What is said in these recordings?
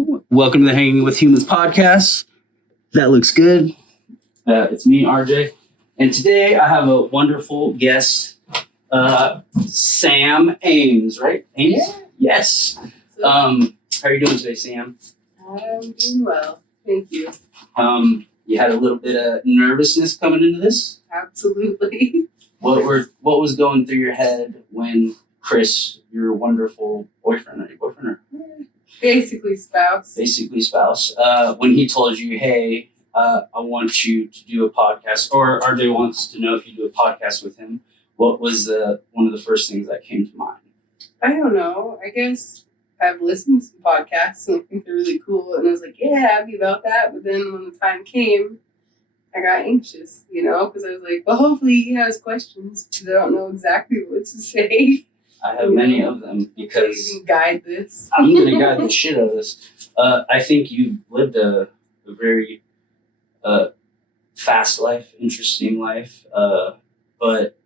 Welcome to the Hanging with Humans podcast. That looks good. It's me, RJ. And today I have a wonderful guest, Sam Ames, right? Ames? Yeah. Yes. How are you doing today, Sam? I'm doing well. Thank you. You had a little bit of nervousness coming into this? Absolutely. What was going through your head when Chris, your wonderful boyfriend, Basically spouse. When he told you, hey, I want you to do a podcast, or RJ wants to know if you do a podcast with him, what was one of the first things that came to mind? I don't know. I guess I've listened to some podcasts and I think they're really cool. And I was like, yeah, I'd be about that. But then when the time came, I got anxious, because I was like, well, hopefully he has questions because I don't know exactly what to say. I have many of them because so you can guide this. I'm going to guide the shit out of this. I think you've lived a very fast life, interesting life, but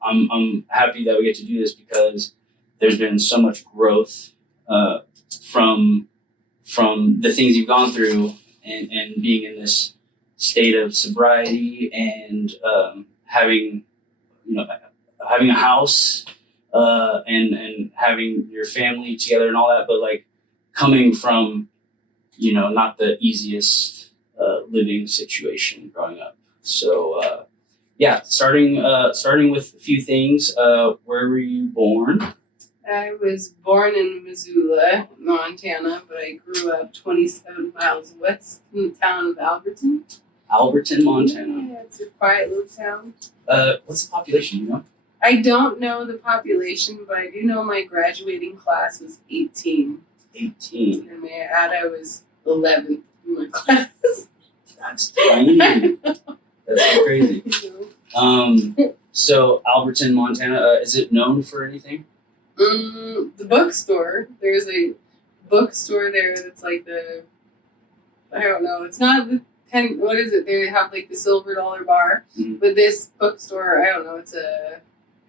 I'm happy that we get to do this because there's been so much growth from the things you've gone through and being in this state of sobriety and having a house. And having your family together and all that, but like coming from, not the easiest living situation growing up. So starting with a few things. Where were you born? I was born in Missoula, Montana, but I grew up 27 miles west from the town of Alberton. Alberton, Montana. Yeah, it's a quiet little town. What's the population, I don't know the population, but I do know my graduating class was 18. 18. And my ADA was 11th in my class. That's tiny. That's so crazy. So Alberton, Montana, is it known for anything? The bookstore. There's a bookstore there that's like I don't know. It's not the what is it? They have like the silver dollar bar. Mm-hmm. But this bookstore, I don't know, it's a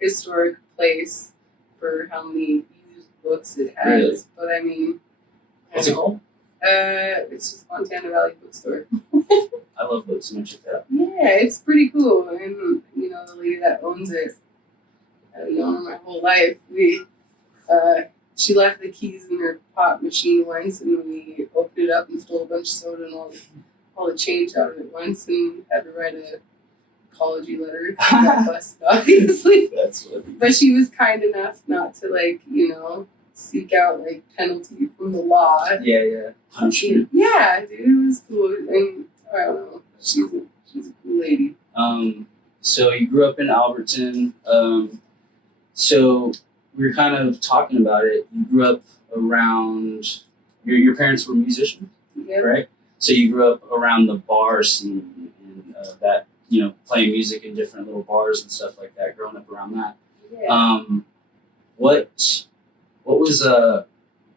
historic place for how many used books it has. Really? But I mean, What's it called? It's just Montana Valley Bookstore. I love books. I'm gonna check that out. Yeah, it's pretty cool. And the lady that owns it, I've known her my whole life. She left the keys in her pop machine once, and we opened it up and stole a bunch of soda and all the change out of it once, and had to write a apology letter. Got busted, obviously. That's what. But she was kind enough not to seek out penalty from the law. Yeah. Punishment. Yeah, dude, it was cool, and I don't know, she's a cool lady. So you grew up in Alberton. So we were kind of talking about it. You grew up around your parents were musicians, Yeah. right? So you grew up around the bar scene and that playing music in different little bars and stuff like that. Growing up around that. Yeah. What was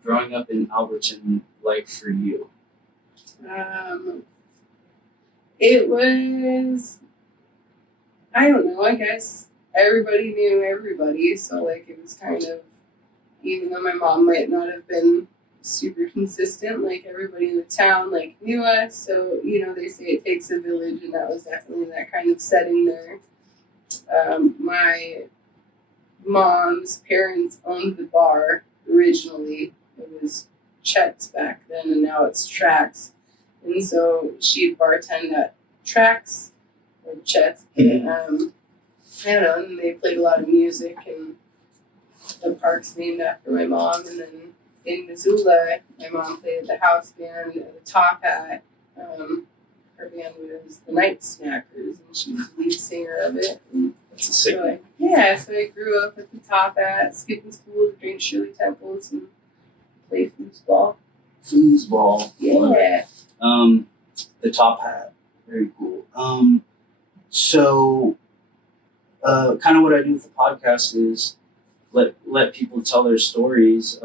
growing up in Alberton like for you? It was, I don't know, I guess everybody knew everybody, so it was kind of, even though my mom might not have been super consistent, everybody in the town knew us, so they say it takes a village, and that was definitely that kind of setting there. My mom's parents owned the bar originally. It was Chet's back then, and now it's Trax. And so she'd bartend at Trax or Chet's. Mm-hmm. I don't know, and they played a lot of music, and the park's named after my mom. And then in Missoula, my mom played at the house band at the Top Hat. Her band was the Night Snackers, and she was the lead singer of it. And That's a sick one. So I grew up at the Top Hat, skipping school to drink Shirley Temples and play foosball. Foosball. Yeah. The Top Hat. Very cool. So kind of what I do with the podcast is let people tell their stories,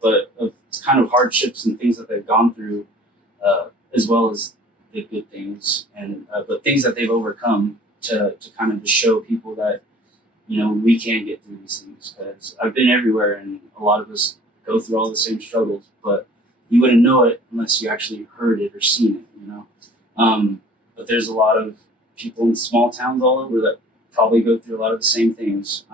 but of kind of hardships and things that they've gone through, as well as the good things and but things that they've overcome to kind of just show people that we can get through these things, because I've been everywhere and a lot of us go through all the same struggles, but you wouldn't know it unless you actually heard it or seen it, you know. But there's a lot of people in small towns all over that probably go through a lot of the same things.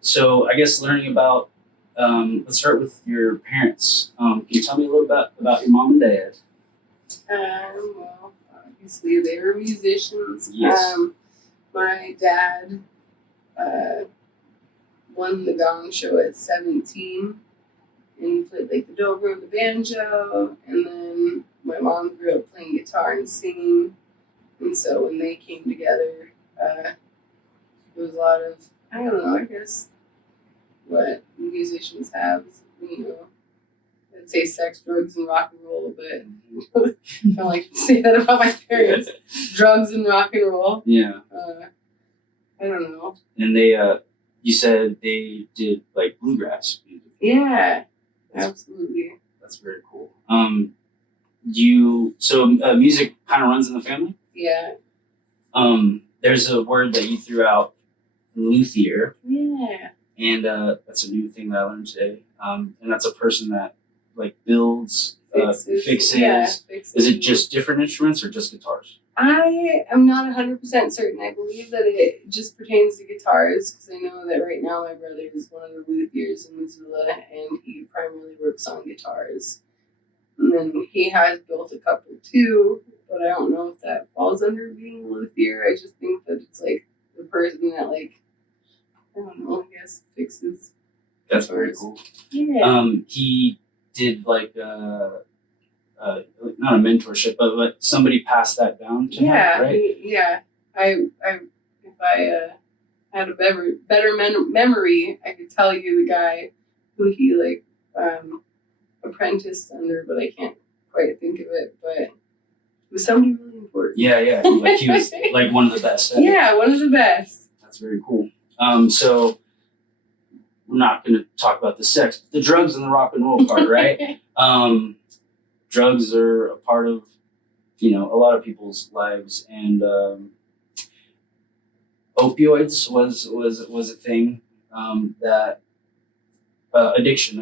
So I guess learning about, let's start with your parents. Can you tell me a little bit about your mom and dad? Well, obviously they were musicians. Yes. My dad won the gong show at 17, and he played like the dobro and the banjo. And then my mom grew up playing guitar and singing, and so when they came together, there was a lot of, I don't know, I guess what musicians have, you know, I'd say sex, drugs, and rock and roll, but I don't like to say that about my parents. Drugs and rock and roll. Yeah. I don't know. And they, you said they did like bluegrass music. Yeah, absolutely. That's very cool. Music kind of runs in the family? Yeah. There's a word that you threw out, luthier. Yeah. And that's a new thing that I learned today. And that's a person that like builds, fixes. Yeah, fixes. Is it just different instruments or just guitars? I am not 100% certain. I believe that it just pertains to guitars, because I know that right now my brother is one of the luthiers in Missoula, and he primarily works on guitars. And then he has built a couple too, but I don't know if that falls under being a luthier. I just think that it's like the person that, like, I don't know, I guess fixes. That's very cool. Yeah. He did like not a mentorship, but somebody passed that down to him, right? If I had a better memory, I could tell you the guy who he like apprenticed under, but I can't quite think of it. But it was somebody really important. Yeah. Like he was like one of the best. Yeah, one of the best. That's very cool. So we're not going to talk about the sex, the drugs and the rock and roll part, right? Drugs are a part of, you know, a lot of people's lives, and opioids was a thing that addiction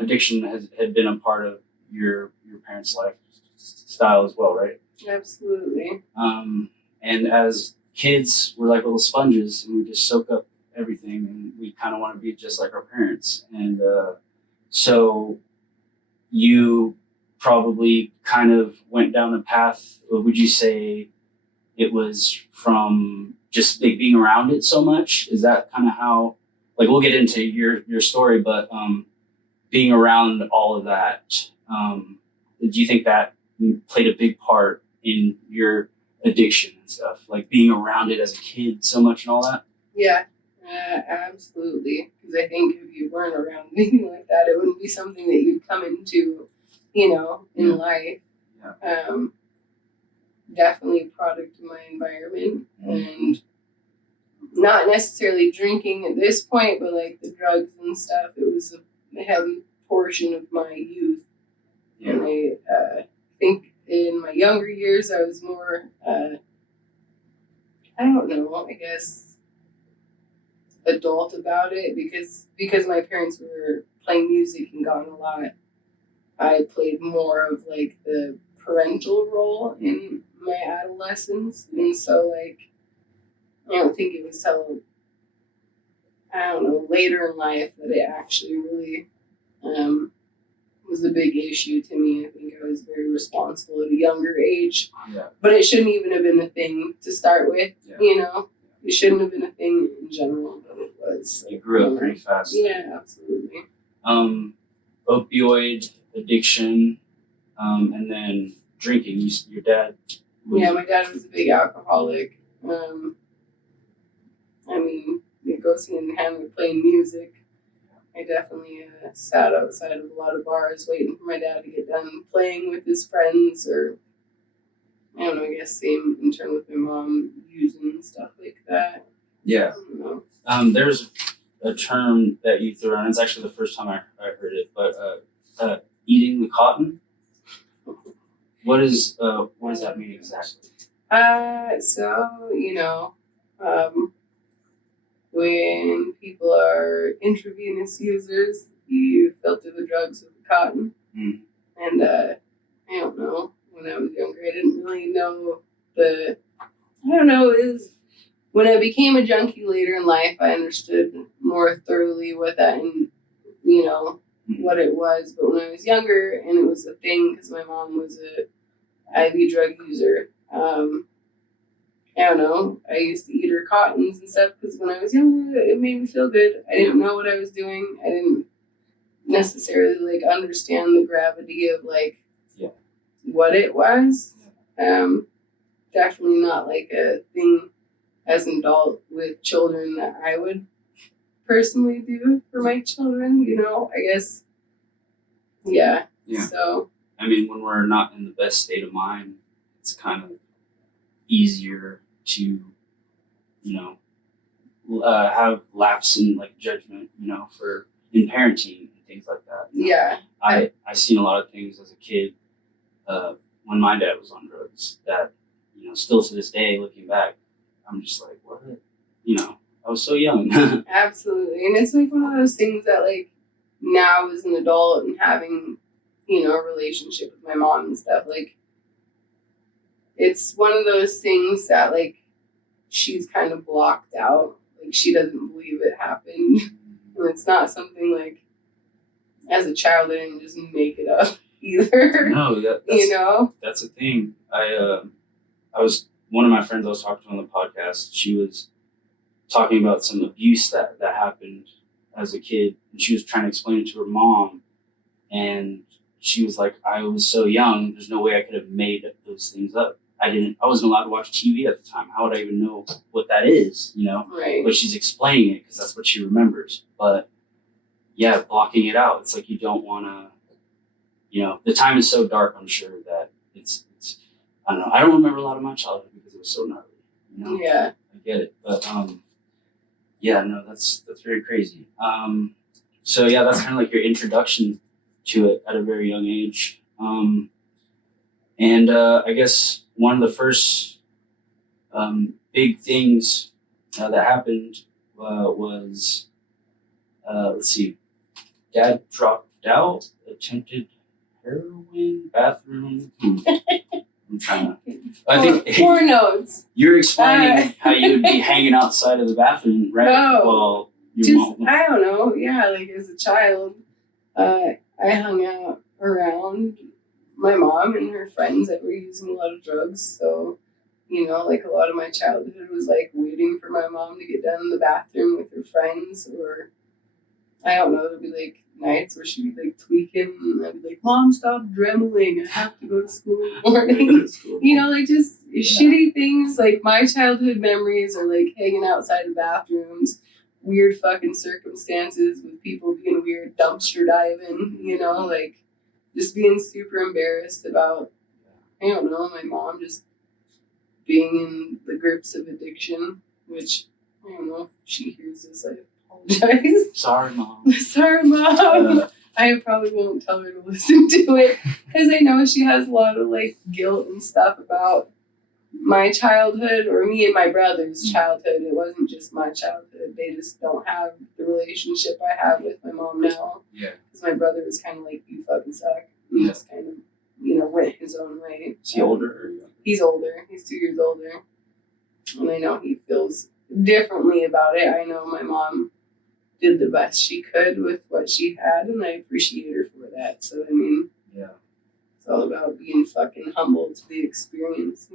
had been a part of your parents' lifestyle as well, right? Absolutely. And as kids, we're like little sponges, and we just soak up everything, and we kind of want to be just like our parents. And so you probably kind of went down a path. Would you say it was from just like being around it so much? Is that kind of how, like, we'll get into your story, but being around all of that, do you think that played a big part in your addiction and stuff, like being around it as a kid so much and all that? Yeah, absolutely. Because I think if you weren't around anything like that, it wouldn't be something that you'd come into, you know, in life. Yeah. Definitely a product of my environment, and not necessarily drinking at this point, but like the drugs and stuff. It was a heavy portion of my youth. Yeah. And I think in my younger years, I was more, I don't know, I guess, adult about it, because my parents were playing music and gone a lot. I played more of like the parental role in my adolescence, and so like I don't think it was till, I don't know, later in life that it actually really was a big issue to me. I think I was very responsible at a younger age, but it shouldn't even have been a thing to start with. You know, it shouldn't have been a thing in general, but it was. You grew up pretty fast. Yeah, absolutely. Opioid addiction, and then drinking. Your dad. Yeah, my dad was a big alcoholic. I mean, it goes hand in hand with playing music. I definitely sat outside of a lot of bars waiting for my dad to get done playing with his friends, or I don't know, I guess same in turn with my mom, using and stuff like that. Yeah. I don't know. There's a term that you threw around. It's actually the first time I heard it, but eating the cotton. What does that mean exactly? So, you know, when people are intravenous users, you filter the drugs with the cotton. And I don't know, when I was younger, I didn't really know it was when I became a junkie later in life, I understood more thoroughly what that and, what it was. But when I was younger and it was a thing because my mom was a IV drug user, I don't know, I used to eat her cottons and stuff because when I was younger, it made me feel good. I didn't know what I was doing. I didn't necessarily understand the gravity of what it was. Definitely not a thing as an adult with children that I would personally do for my children, I guess. Yeah. So I mean, when we're not in the best state of mind, it's kind of easier to have lapse in judgment, in parenting and things like that. Yeah. I seen a lot of things as a kid when my dad was on drugs that, still to this day, looking back, I'm just like, what? I was so young. Absolutely. And it's one of those things that now as an adult and having, a relationship with my mom and stuff, it's one of those things that she's kind of blocked out. She doesn't believe it happened. And it's not something as a child I didn't just make it up either. No, that's the thing. I was one of my friends I was talking to on the podcast. She was talking about some abuse that happened as a kid, and she was trying to explain it to her mom, and she was like, I was so young, there's no way I could have made those things up. I wasn't allowed to watch TV at the time. How would I even know what that is, Right. But she's explaining it because that's what she remembers. But yeah, blocking it out, it's you don't want to, the time is so dark, I'm sure, that it's I don't know. I don't remember a lot of my childhood because it was so gnarly, Yeah. I get it. But yeah, no, that's very crazy. So yeah, that's kind of your introduction to it at a very young age. And I guess one of the first big things that happened was, let's see, Dad dropped out, attempted heroin, bathroom. I'm trying to. I think four notes. You're explaining how you would be hanging outside of the bathroom, right? No. Well, I don't know. Yeah, as a child, I hung out around my mom and her friends that were using a lot of drugs. So, a lot of my childhood was waiting for my mom to get done in the bathroom with her friends, or I don't know, there'd be nights where she'd be tweaking, and I'd be like, Mom, stop dremeling. I have to go to school in the morning. Just shitty things. My childhood memories are hanging outside of bathrooms, weird fucking circumstances with people being weird, dumpster diving, just being super embarrassed about, I don't know, my mom just being in the grips of addiction, which I don't know if she hears this, I apologize. Sorry, Mom. Sorry, Mom. I probably won't tell her to listen to it because I know she has a lot of guilt and stuff about my childhood, or me and my brother's childhood. It wasn't just my childhood. They just don't have the relationship I have with my mom now. Yeah. Because my brother was kind of you fucking suck. He just kind of, went his own way. Is he older? He's older. He's 2 years older. And I know he feels differently about it. I know my mom did the best she could with what she had, and I appreciate her for that. So, yeah, it's all about being fucking humble to the experience,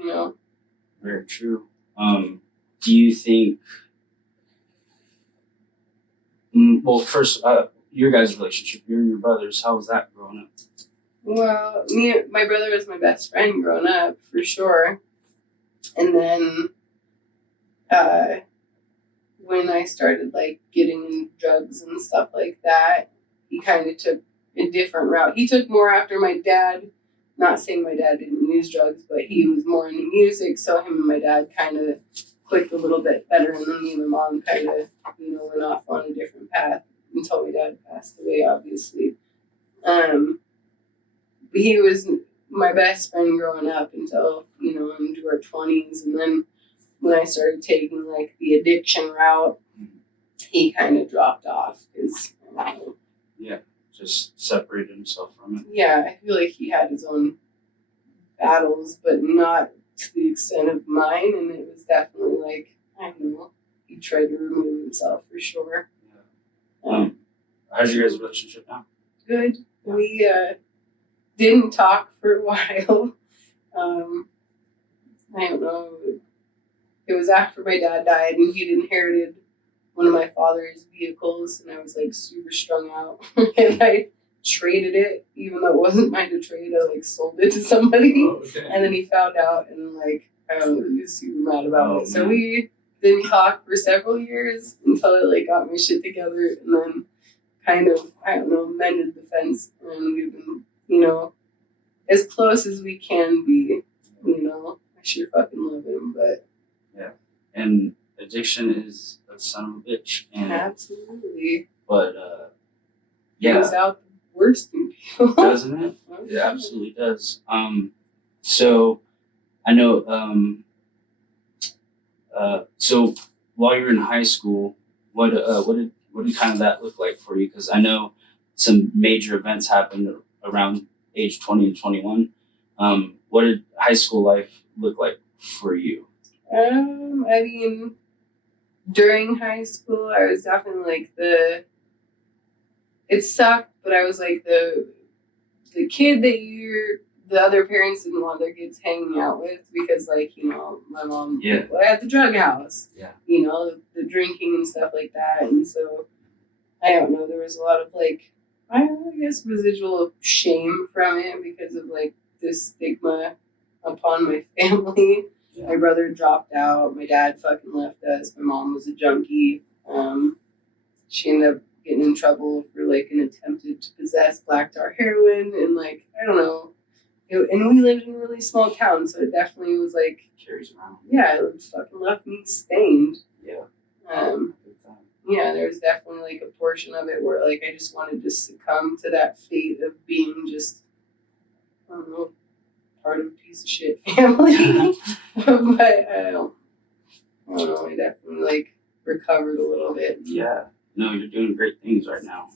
Very true. Do you think, well, first, your guys' relationship, you and your brothers, how was that growing up? Well, my brother was my best friend growing up, for sure. And then, when I started getting into drugs and stuff like that, he kind of took a different route. He took more after my dad. Not saying my dad didn't use drugs, but he was more into music, so him and my dad kind of clicked a little bit better, and then me and my mom kind of, went off on a different path until my dad passed away, obviously. But he was my best friend growing up until, into our 20s, and then when I started taking the addiction route, he kind of dropped off because, Yeah. just separated himself from it. Yeah, I feel like he had his own battles, but not to the extent of mine. And it was definitely like, I don't know, he tried to remove himself for sure. Yeah. How's your guys' relationship now? Good. We didn't talk for a while. I don't know. It was after my dad died, and he'd inherited one of my father's vehicles, and I was like super strung out, and I traded it, even though it wasn't mine to trade. I like sold it to somebody, and then he found out, and like I don't know, he was super mad about it. So we didn't talk for several years until I like got my shit together, and then kind of I don't know mended the fence, and we've been as close as we can be. I sure fucking love him, but yeah, and addiction is a son of a bitch, and absolutely. But yeah, brings out the worst in people, doesn't it? It absolutely does. So I know. So while you were in high school, what did kind of that look like for you? Because I know some major events happened around age 20 and 21. What did high school life look like for you? I mean, during high school, I was definitely like it sucked, but I was like the kid that the other parents didn't want their kids hanging out with because my mom at the drug house, the drinking and stuff like that. And so I don't know, there was a lot of like, I guess residual shame from it because of like this stigma upon my family. Yeah. My brother dropped out. My dad fucking left us. My mom was a junkie. She ended up getting in trouble for like an attempted to possess black tar heroin, and like I don't know. And we lived in a really small town, so it definitely was like carries around. Yeah, it fucking left me stained. Yeah. Yeah, there was definitely like a portion of it where like I just wanted to succumb to that fate of being just I don't know, part of a piece of shit family. But I don't know, I definitely like recovered a little bit. Yeah. No, you're doing great things right now.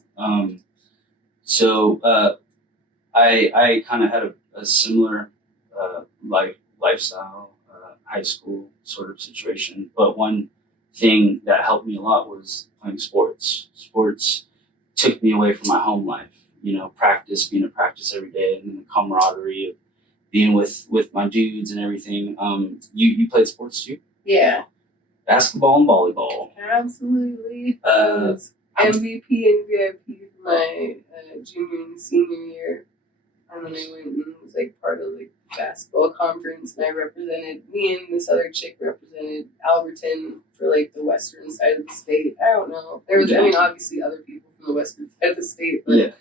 So I kind of had a similar lifestyle, high school sort of situation. But one thing that helped me a lot was playing sports. Sports took me away from my home life. Being at practice every day, and then the camaraderie of being with my dudes and everything. You played sports too? Yeah. Basketball and volleyball. Absolutely. I was MVP and VIP for my junior and senior year. And then I went and was like part of the basketball conference, and I represented, me and this other chick represented Alberton for like the western side of the state. I don't know. There was, obviously other people from the western side of the state, but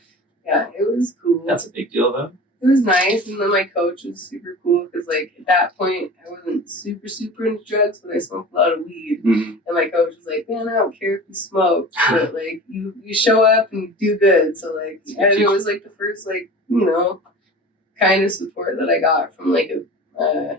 yeah, it was cool. That's a big deal though. It was nice, and then my coach was super cool because, like, at that point, I wasn't super into drugs, but I smoked a lot of weed. Mm-hmm. And my coach was like, "Man, I don't care if you smoke, but like, you show up and you do good." So like, it was like the first like kind of support that I got from like a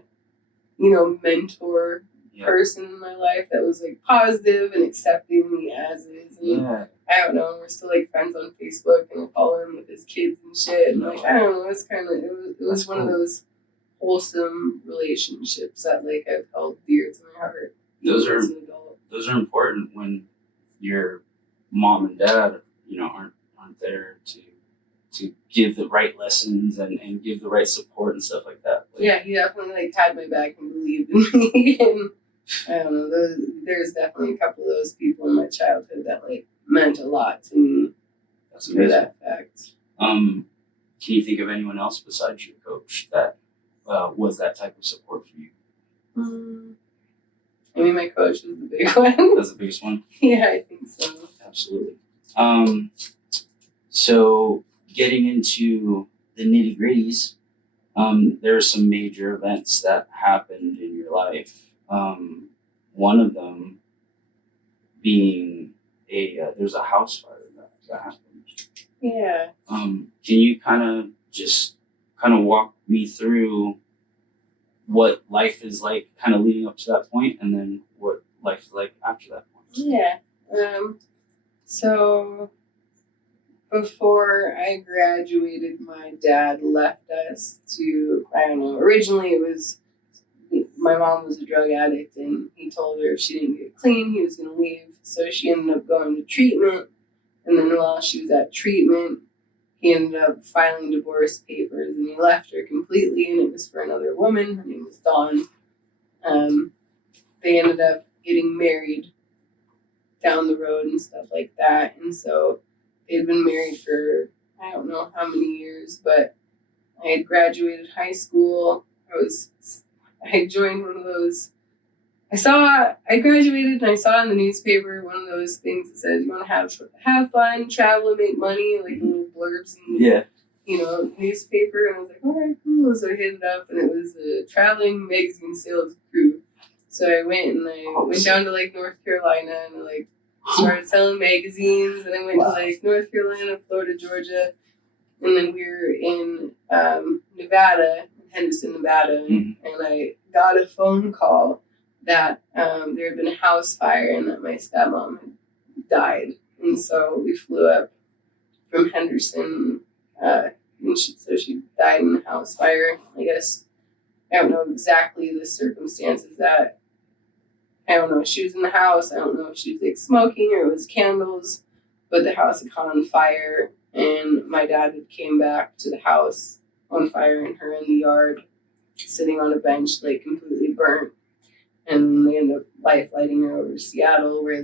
mentor person in my life that was like positive and accepting me as is. And I don't know, we're still like friends on Facebook, and I follow him with his kids and shit. And like, I don't know, it's kind of it was one of those wholesome relationships that like I've held dear to my heart. Those are important when your mom and dad, aren't there to give the right lessons and give the right support and stuff like that. Like, yeah, he definitely like had my back and believed in me. And I don't know, there's definitely a couple of those people in my childhood that like meant a lot to me. That's amazing. For that fact. Can you think of anyone else besides your coach that was that type of support for you? I mean, my coach was the big one. That's the biggest one? Yeah, I think so. Absolutely. So getting into the nitty gritties, there are some major events that happened in your life. One of them being there's a house fire that happened. Yeah. Can you kind of walk me through what life is like kind of leading up to that point, and then what life is like after that point? Yeah. So before I graduated, my dad left us to, I don't know, originally it was, my mom was a drug addict and he told her if she didn't get clean, he was going to leave. So she ended up going to treatment. And then while she was at treatment, he ended up filing divorce papers and he left her completely, and it was for another woman. Her name was Dawn. They ended up getting married down the road and stuff like that. And so they'd been married for I don't know how many years, but I had graduated high school. I had joined one of those. I graduated and I saw in the newspaper one of those things that says you want to have fun, travel, and make money, like little blurbs in the newspaper. And I was like, all right, cool. So I hit it up, and it was a traveling magazine sales crew. So I went down to like North Carolina and like started selling magazines, and I went to like North Carolina, Florida, Georgia, and then we were in Nevada, Henderson, Nevada, and I got a phone call that there had been a house fire and that my stepmom had died. And so we flew up from Henderson, and she died in the house fire. I guess, I don't know exactly the circumstances that, I don't know, she was in the house. I don't know if she was like smoking or it was candles, but the house had caught on fire, and my dad had came back to the house on fire and her in the yard, sitting on a bench, like completely burnt. And they ended up life-flighting her over to Seattle, where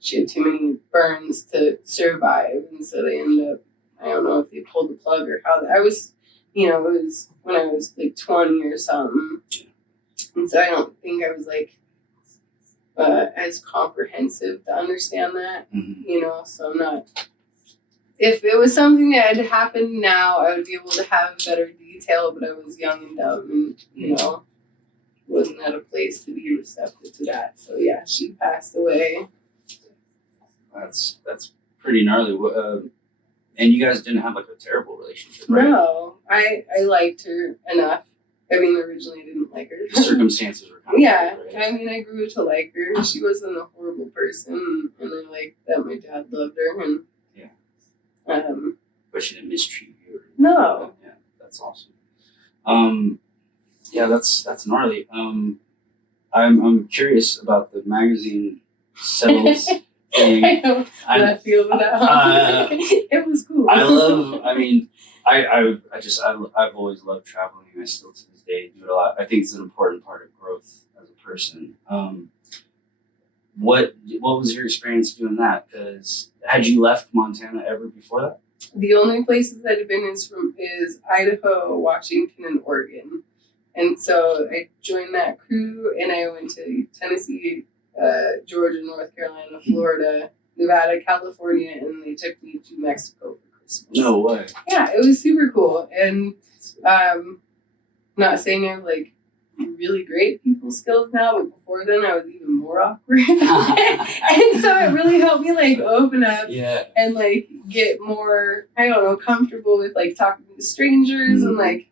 she had too many burns to survive. And so they ended up, I don't know if they pulled the plug or how. I was, it was when I was like 20 or something. And so I don't think I was like as comprehensive to understand that, so I'm not. If it was something that had happened now, I would be able to have better detail, but I was young and dumb and, wasn't at a place to be receptive to that. So yeah, she passed away. That's pretty gnarly. And you guys didn't have like a terrible relationship, right? No, I liked her enough. I mean, originally I didn't like her. The circumstances were kind of weird, right? I mean, I grew to like her. She wasn't a horrible person, and I liked that my dad loved her. And but she didn't mistreat you. No. Yeah, that's awesome. Yeah, that's gnarly. I'm curious about the magazine sales thing. I know how I feel about that. It was cool. I've always loved traveling. I still to this day do it a lot. I think it's an important part of growth as a person. What was your experience doing that? Because had you left Montana ever before that? The only places that I've been is Idaho, Washington, and Oregon. And so I joined that crew, and I went to Tennessee, Georgia, North Carolina, Florida, Nevada, California, and they took me to Mexico for Christmas. No way. Yeah, it was super cool. And not saying I have like really great people skills now, but before then I was even more awkward. And so it really helped me like open up and like get more, I don't know, comfortable with like talking to strangers and like,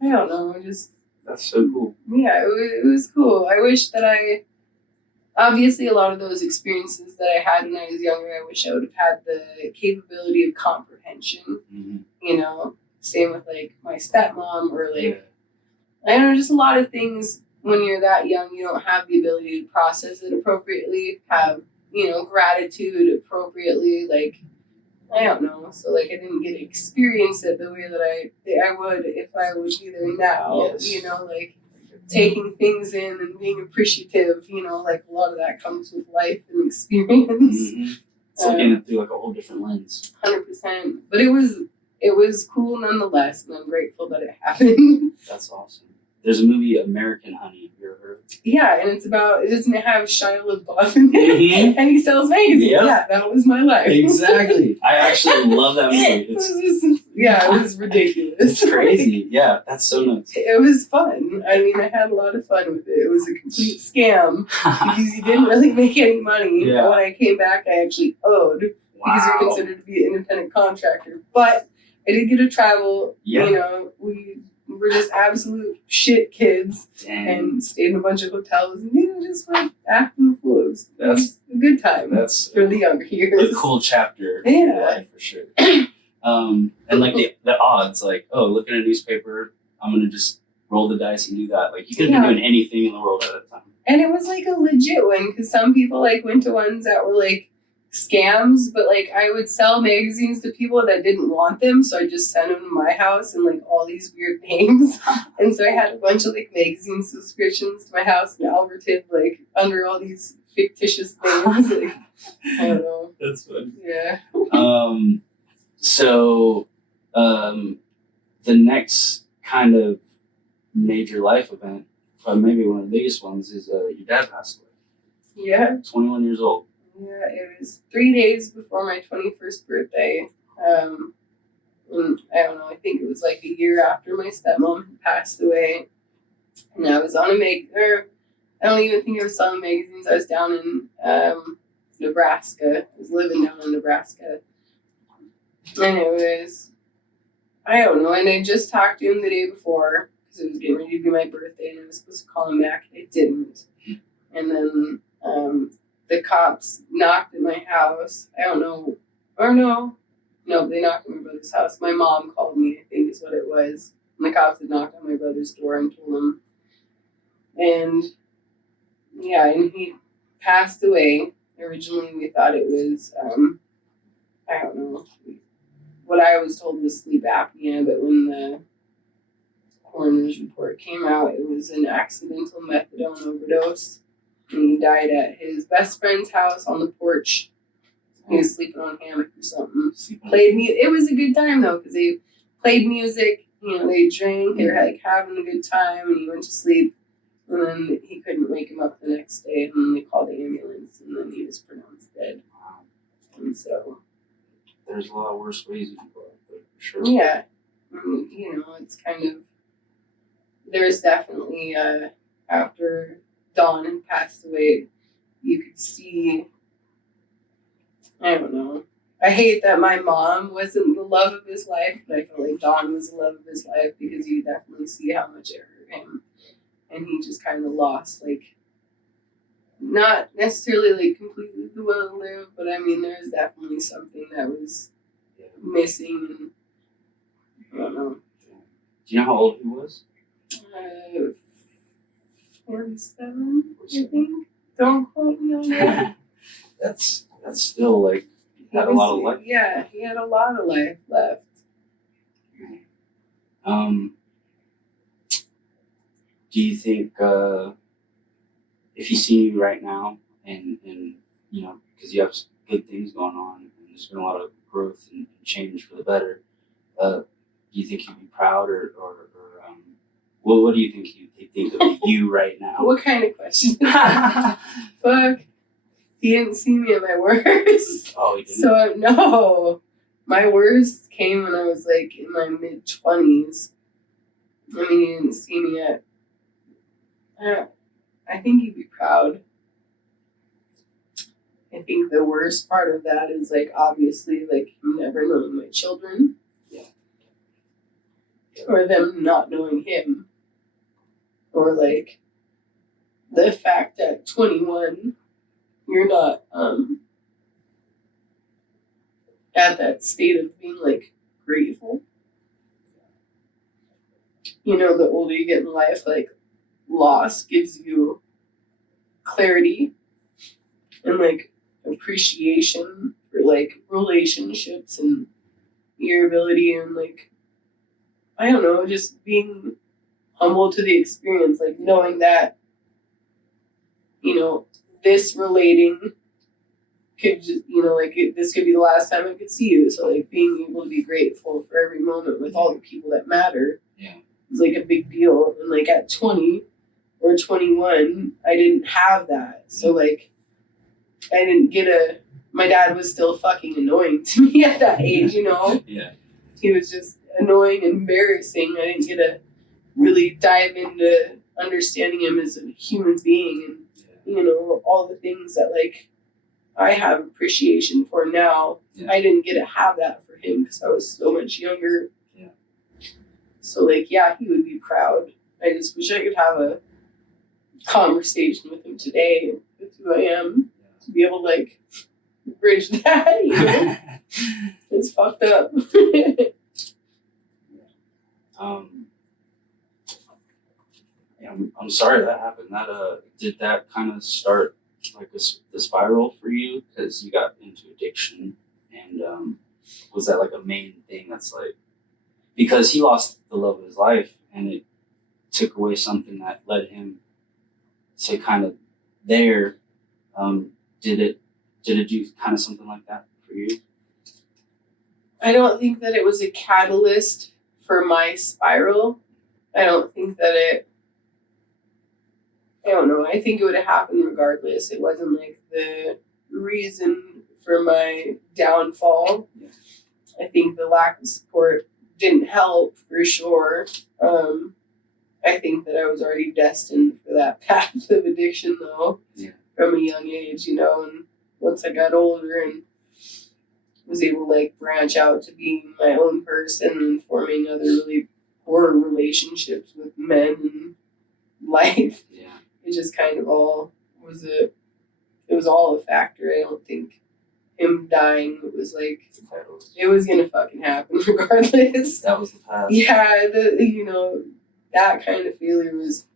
I don't know, just. That's so cool. Yeah, it was cool. I wish that obviously a lot of those experiences that I had when I was younger, I wish I would have had the capability of comprehension, same with like my stepmom or like, I don't know, just a lot of things when you're that young, you don't have the ability to process it appropriately, have, gratitude appropriately, like, I don't know. So like I didn't get to experience it the way that I would if I was be there now. Yes. Like taking things in and being appreciative, like a lot of that comes with life and experience. It's looking at it through like a whole different lens. 100%. But it was cool nonetheless, and I'm grateful that it happened. That's awesome. There's a movie, American Honey. Have you ever heard of it? Yeah, and it doesn't have Shia LaBeouf in it, and he sells magazines. Yep. Yeah, that was my life. Exactly. I actually love that movie. It was ridiculous. It's crazy. Yeah, that's so nuts. It was fun. I mean, I had a lot of fun with it. It was a complete scam because you didn't really make any money. Yeah. When I came back, I actually owed because you're considered to be an independent contractor. But I did get to travel. Yeah. were just absolute shit kids. Dang. And stayed in a bunch of hotels and just like acting fools. That's a good time. That's for the younger years. a cool chapter in your life for sure. And like the odds, like, oh, look at a newspaper, I'm gonna just roll the dice and do that. Like you could have been doing anything in the world at that time. And it was like a legit one because some people like went to ones that were like scams, but like I would sell magazines to people that didn't want them, so I just sent them to my house and like all these weird names. And so I had a bunch of like magazine subscriptions to my house in Alberton, like under all these fictitious names. Like, I don't know. That's funny. Yeah. So the next kind of major life event, probably maybe one of the biggest ones, is your dad passed away. Yeah. 21 years old. Yeah, it was 3 days before my 21st birthday. And I don't know, I think it was like a year after my stepmom passed away. And I was on I don't even think I was selling magazines. I was down in Nebraska. I was living down in Nebraska. And it was, I don't know, and I just talked to him the day before because it was getting ready to be my birthday and I was supposed to call him back. I didn't. And then the cops knocked at my house. I don't know. Or no, they knocked at my brother's house. My mom called me, I think is what it was. And the cops had knocked on my brother's door and told him. And yeah, and he passed away. Originally, we thought it was, I don't know. What I was told was sleep apnea, but when the coroner's report came out, it was an accidental methadone overdose. And he died at his best friend's house on the porch. He was sleeping on a hammock or something. Played music. It was a good time though, because they played music. They drank. They were like having a good time, and he went to sleep. And then he couldn't wake him up the next day, and then they called the ambulance, and then he was pronounced dead. And so there's a lot of worse ways you can go out there, for sure. Yeah, it's kind of. There's definitely after Dawn had passed away, you could see. I don't know. I hate that my mom wasn't the love of his life, but I feel like Dawn was the love of his life because you definitely see how much it hurt him. And he just kind of lost, like, not necessarily, like, completely the will to live, but I mean, there's definitely something that was missing, and I don't know. Do you know how old he was? 47, I think. Don't quote me on that. That's still, like, he had a lot of life. Yeah, he had a lot of life left. Do you think if you see you right now and because you have good things going on and there's been a lot of growth and change for the better, do you think you'd be proud or what do you think you think of you right now? What kind of question? Fuck. He didn't see me at my worst. Oh, he didn't? So, no. My worst came when I was, like, in my mid-20s. I mean, he didn't see me at... I think he'd be proud. I think the worst part of that is, like, obviously, like, him never knowing my children. Yeah. Or them not knowing him. Or, like, the fact that 21... you're not at that state of being, like, grateful. The older you get in life, like, loss gives you clarity and, like, appreciation for, like, relationships and your ability and, like, I don't know, just being humble to the experience, like, knowing that, this relating could just, this could be the last time I could see you. So, like, being able to be grateful for every moment with all the people that matter is, like, a big deal. And, like, at 20 or 21, I didn't have that. So, like, I didn't get my dad was still fucking annoying to me at that age, Yeah. He was just annoying and embarrassing. I didn't get to really dive into understanding him as a human being and, all the things that, like, I have appreciation for now. Yeah. I didn't get to have that for him because I was so much younger. Yeah. So, like, yeah, he would be proud. I just wish I could have a conversation with him today with who I am to be able to, like, bridge that, you know? It's fucked up. Yeah, I'm sorry that happened. That did that kind of start like the spiral for you because you got into addiction, and was that like a main thing that's like because he lost the love of his life and it took away something that led him to kind of there. Did it do kind of something like that for you? I don't think that it was a catalyst for my spiral. I don't think that I don't know. I think it would have happened regardless. It wasn't like the reason for my downfall. Yeah. I think the lack of support didn't help for sure. I think that I was already destined for that path of addiction though. Yeah. From a young age, you know, and once I got older and was able to like branch out to being my own person and forming other really poor relationships with men and life. Yeah. It just kind of all was it was all a factor. I don't think him dying was like it was gonna fucking happen regardless. That was the path. Yeah, that kind of failure was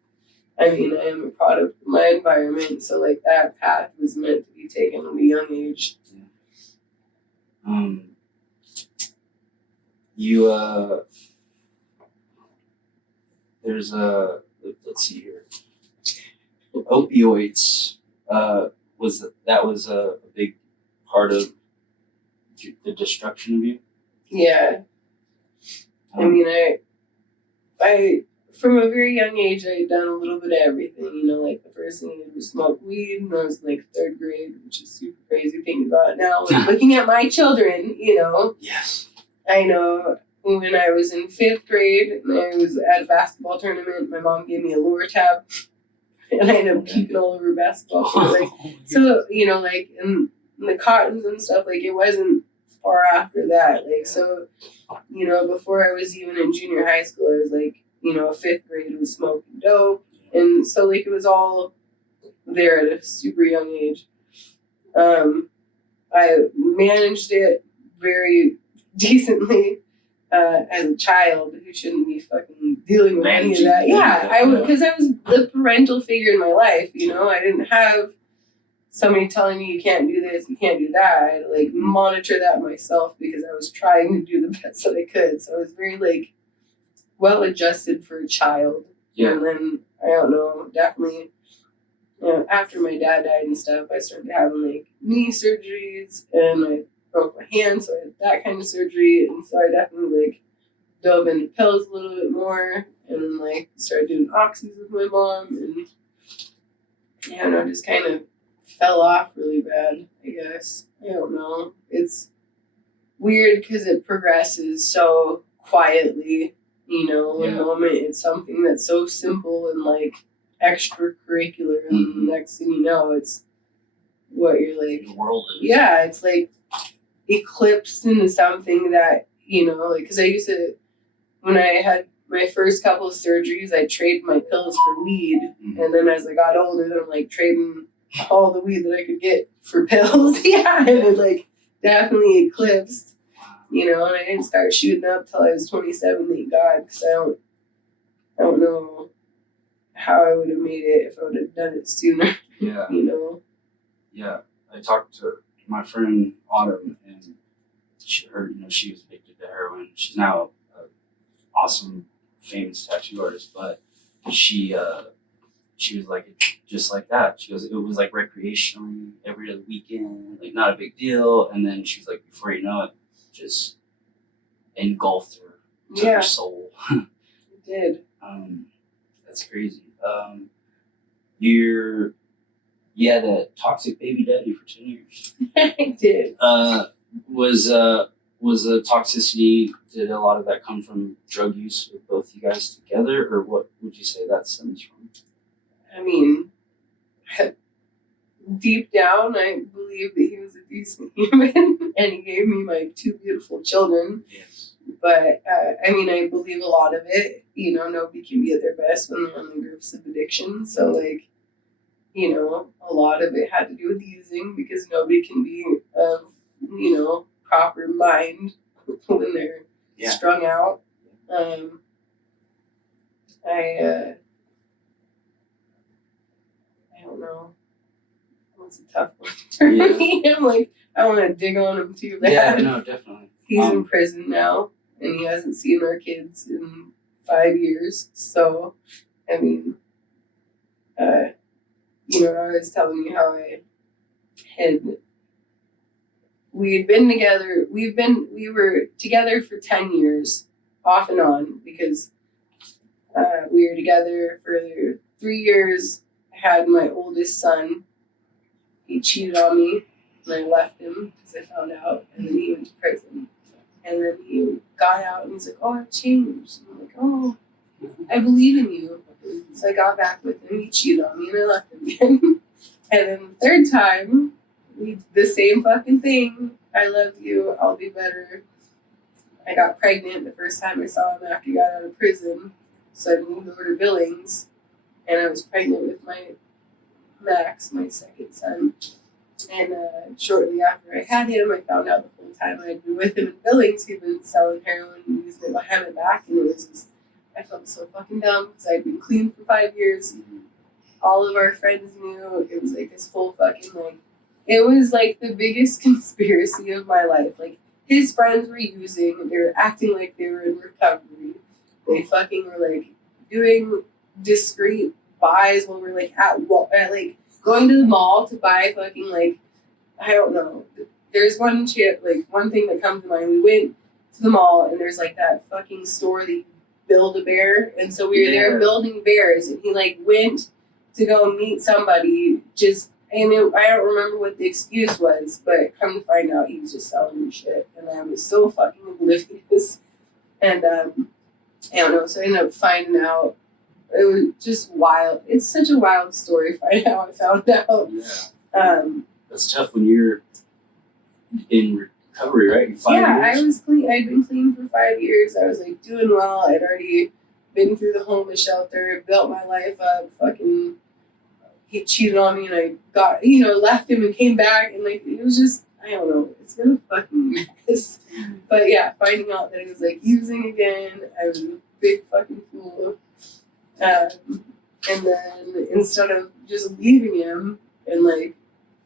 I mean, I am a product of my environment, so like that path was meant to be taken at a young age. Yeah. You there's let's see here. Opioids was a big part of the destruction of you. Yeah. I mean, I from a very young age, I had done a little bit of everything. You know, like the first thing I did was smoke weed when I was in like third grade, which is super crazy thinking about it now. Like, looking at my children, you know. Yes. I know when I was in fifth grade and I was at a basketball tournament, my mom gave me a lower tab, and I ended up puking all over basketball court. Like, so you know, like in the cottons and stuff, like it wasn't far after that. Like, so you know, before I was even in junior high school, I was like, you know, fifth grade was smoking dope, and so like it was all there at a super young age. I managed it very decently as a child who shouldn't be fucking dealing with any of that. Yeah, I would, because I was the parental figure in my life. You know, I didn't have somebody telling me you can't do this, you can't do that. I had to like monitor that myself because I was trying to do the best that I could. So I was very like well adjusted for a child. Yeah. And then I don't know, definitely. You know, after my dad died and stuff, I started having like knee surgeries, and I broke my hand, so I had that kind of surgery, and so I definitely like dove into pills a little bit more, and then like started doing oxys with my mom, and yeah, I just kind of fell off really bad. I guess I don't know. It's weird because it progresses so quietly. You know, one moment it's something that's so simple and like extracurricular, and the next thing you know, it's what you're like. The world is. Yeah, it's like eclipsed into something that, you know, like, because I used to, when I had my first couple of surgeries, I traded my pills for weed, and then as I got older, then I'm like trading all the weed that I could get for pills. Yeah, and it like definitely eclipsed, you know, and I didn't start shooting up till I was 27, thank God, because I don't know how I would have made it if I would have done it sooner. Yeah. You know? Yeah. I talked to my friend Autumn, and she was addicted to heroin. She's now an awesome, famous tattoo artist, but she was like, just like that. She goes, it was like recreationally every other weekend, like not a big deal. And then she's like, before you know it, just engulfed her, took her soul. It did. That's crazy. You had a toxic baby daddy for 10 years. I did. Was the toxicity, did a lot of that come from drug use with both you guys together, or what would you say that stems from? I mean, deep down, I believe that he was a decent human, and he gave me my two beautiful children. Yes. But I mean, I believe a lot of it. You know, nobody can be at their best when they're on the grips of addiction. So like, you know, a lot of it had to do with using because nobody can be of, you know, proper mind when they're strung out. I don't know. It's a tough one for me. I'm like, I want to dig on him too bad. Yeah, no, definitely. He's in prison now, and he hasn't seen our kids in 5 years. So, I mean, you know, I was telling you how we had been together. We were together for 10 years, off and on, because we were together for 3 years. I had my oldest son. He cheated on me, and I left him because I found out, and then he went to prison. And then he got out, and he's like, "Oh, I've changed." And I'm like, "Oh, I believe in you." So I got back with him. He cheated on me, and I left him again. And then the third time, the same fucking thing. I love you. I'll be better. I got pregnant the first time I saw him after he got out of prison. So I moved over to Billings, and I was pregnant with my Max, my second son. And shortly after I had him, I found out the whole time I'd been with him in Billings, he'd been selling heroin and using it behind my back. And it was just, I felt so fucking dumb because I'd been clean for 5 years. All of our friends knew. It was like this whole fucking, like, it was like the biggest conspiracy of my life. Like, his friends were using, they were acting like they were in recovery. They fucking were like doing discreet buys when we're like at like going to the mall to buy fucking like, I don't know. There's one thing that comes to mind. We went to the mall and there's like that fucking store that you build a bear, and so we were there building bears, and he like went to go meet somebody I don't remember what the excuse was, but come to find out he was just selling me shit, and I was so fucking oblivious. And I don't know, so I ended up finding out. It was just wild. It's such a wild story finding how I found out. Yeah. That's tough when you're in recovery, right? I was clean. I'd been clean for 5 years. I was like doing well. I'd already been through the homeless shelter, built my life up. Fucking, he cheated on me, and I got, left him and came back, and like it was just, I don't know. It's been a fucking mess. But yeah, finding out that he was like using again, I was a big fucking fool. And then instead of just leaving him and like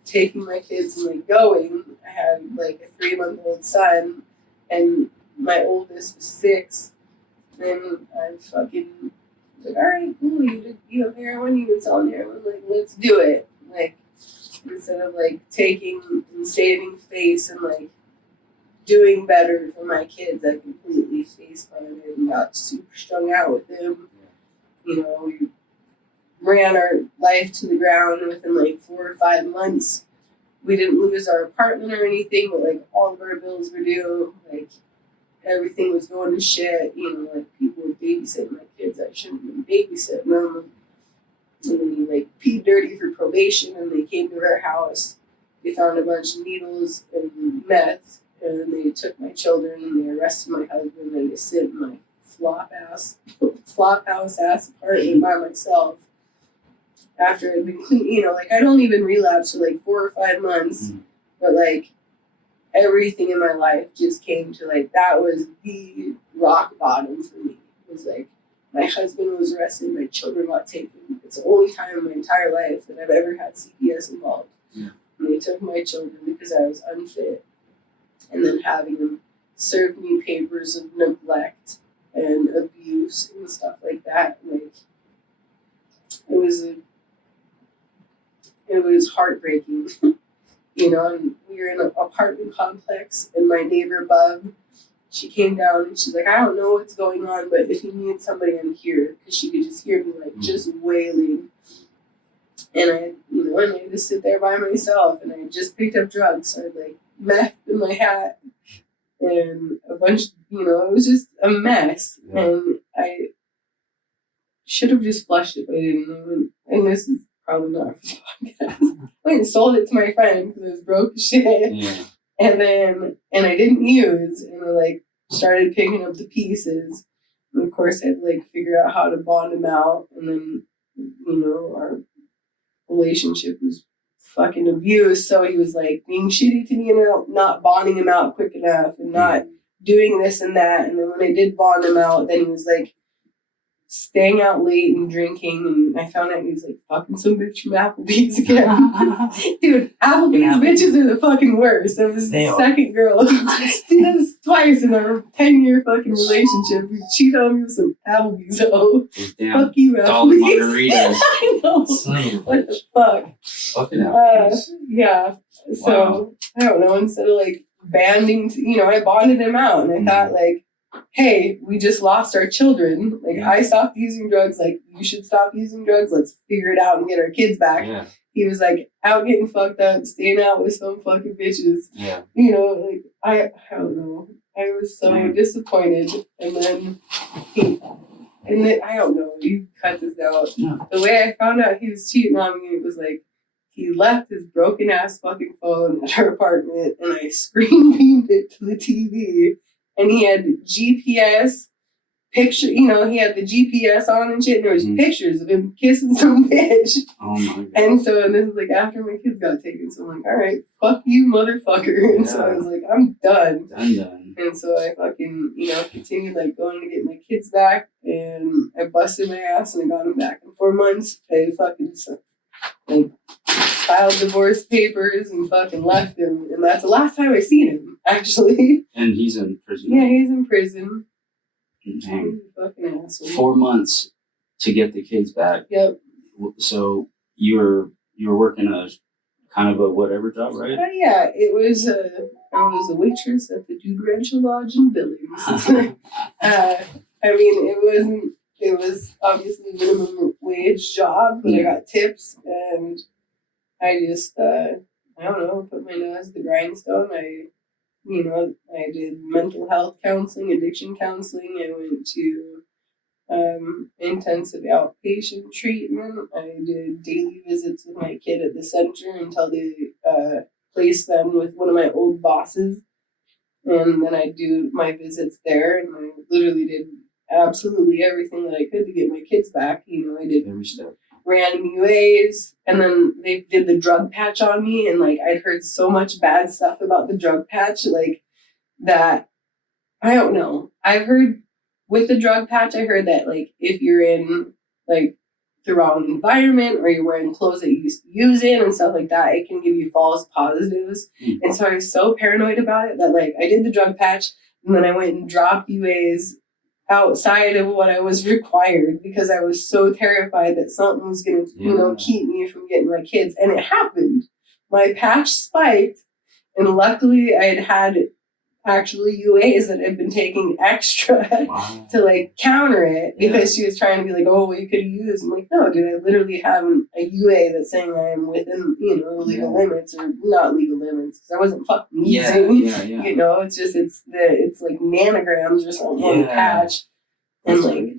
taking my kids and like going, I had like a 3-month-old son, and my oldest was 6. Then I fucking was like, all right, cool, you have heroin, you've been selling heroin, like let's do it. Like instead of like taking and saving face and like doing better for my kids, I completely face planted and got super strung out with him. We ran our life to the ground within like 4 or 5 months. We didn't lose our apartment or anything, but like all of our bills were due. Like everything was going to shit. Like people were babysitting my kids. I shouldn't have been babysitting them. And then he like peed dirty for probation, and they came to our house. They found a bunch of needles and meth, and then they took my children and they arrested my husband, and they sit in my flop house ass apartment by myself after I'd been clean. Like I'd only been relapsed for like 4 or 5 months, but like everything in my life just came to like, that was the rock bottom for me. It was like my husband was arrested, my children got taken. It's the only time in my entire life that I've ever had CPS involved. Yeah. And they took my children because I was unfit, and then having them serve me papers of neglect and abuse and stuff like that. Like it was heartbreaking. And we were in an apartment complex, and my neighbor above, she came down and she's like, I don't know what's going on, but if you need somebody, I'm here. Because she could just hear me like just wailing. And I had to sit there by myself, and I just picked up drugs. So I had like meth in my hat and a bunch, it was just a mess. Yeah. And I should have just flushed it, but I didn't. And this is probably not for the podcast. I went and sold it to my friend because it was broke as shit. Yeah. And I didn't use. And I like started picking up the pieces. And of course, I'd like figure out how to bond him out, and then our relationship was fucking abused. So he was like being shitty to me and not bonding him out quick enough, and not doing this and that. And then when I did bond him out, then he was like staying out late and drinking, and I found out he was like fucking some bitch from Applebee's again. Dude, Applebee's bitches are the fucking worst. That was the second girl. She did this twice in our 10-year fucking relationship. We cheated on me with some Applebee's. Oh, fuck you, Applebee's. I know. What the fuck? Fucking Applebee's. Yeah. So, I don't know, instead of like banding, I bonded him out, and I thought like, hey, we just lost our children. Like, I stopped using drugs. Like, you should stop using drugs. Let's figure it out and get our kids back. Yeah. He was like out getting fucked up, staying out with some fucking bitches. Yeah. Like, I don't know. I was so disappointed. And then I don't know. You cut this out. No. The way I found out he was cheating on me, it was like, he left his broken ass fucking phone at our apartment, and I screen beamed it to the TV. And he had GPS picture, he had the GPS on and shit, and there was pictures of him kissing some bitch. Oh my God. And this is like after my kids got taken, so I'm like, all right, fuck you, motherfucker. And so I was like, I'm done. I'm done. And so I fucking, continued like going to get my kids back, and I busted my ass and I got them back in 4 months. I fucking like filed divorce papers and fucking left him, and that's the last time I seen him, actually. And he's in prison. Yeah, he's in prison. Dang. Fucking asshole. 4 months to get the kids back. Yep. So you were working a kind of a whatever job, right? Yeah, it was I was a waitress at the Dude Rancho Lodge in Billings. It was obviously a minimum wage job, but I got tips, and I just, I don't know, put my nose to the grindstone. I did mental health counseling, addiction counseling. I went to intensive outpatient treatment. I did daily visits with my kid at the center until they placed them with one of my old bosses. And then I do my visits there, and I literally did absolutely everything that I could to get my kids back. I did every step. Random UAs, and then they did the drug patch on me, and like I'd heard so much bad stuff about the drug patch, like that. I don't know. I've heard with the drug patch, I heard that like if you're in like the wrong environment, or you're wearing clothes that you used to use in and stuff like that, it can give you false positives. And so I was so paranoid about it that like I did the drug patch, and then I went and dropped UAs outside of what I was required, because I was so terrified that something was going to, keep me from getting my kids. And it happened. My patch spiked, and luckily I had actually UAs that had been taking extra to like counter it, because she was trying to be like, oh, well, you could use. I'm like, no, dude, I literally have a UA that's saying I am within, the legal limits, or not legal limits, because I wasn't fucking using. It's just it's like nanograms or something on the patch, and like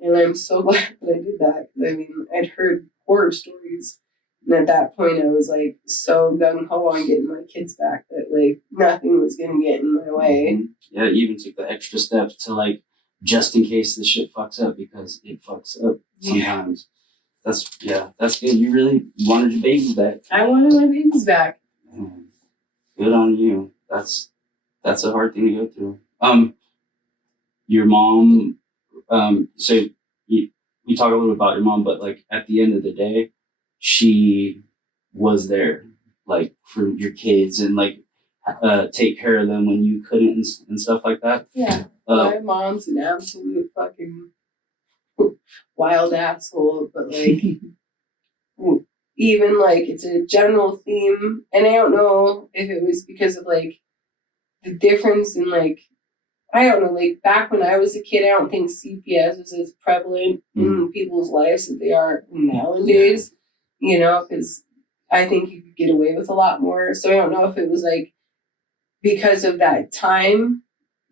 and I'm so glad that I did that. I mean, I'd heard horror stories. And at that point, I was like so gung ho on getting my kids back that like nothing was gonna get in my way. Mm-hmm. Yeah, you even took the extra steps to like just in case this shit fucks up, because it fucks up sometimes. Yeah. That's good. You really wanted your babies back. I wanted my babies back. Good on you. That's a hard thing to go through. Your mom. So we talk a little about your mom, but like at the end of the day, she was there, like, for your kids, and like take care of them when you couldn't and stuff like that. Yeah, my mom's an absolute fucking wild asshole, but like even like it's a general theme, and I don't know if it was because of like the difference in like, I don't know, like back when I was a kid, I don't think CPS was as prevalent in people's lives as they are nowadays. Because I think you could get away with a lot more. So I don't know if it was like because of that time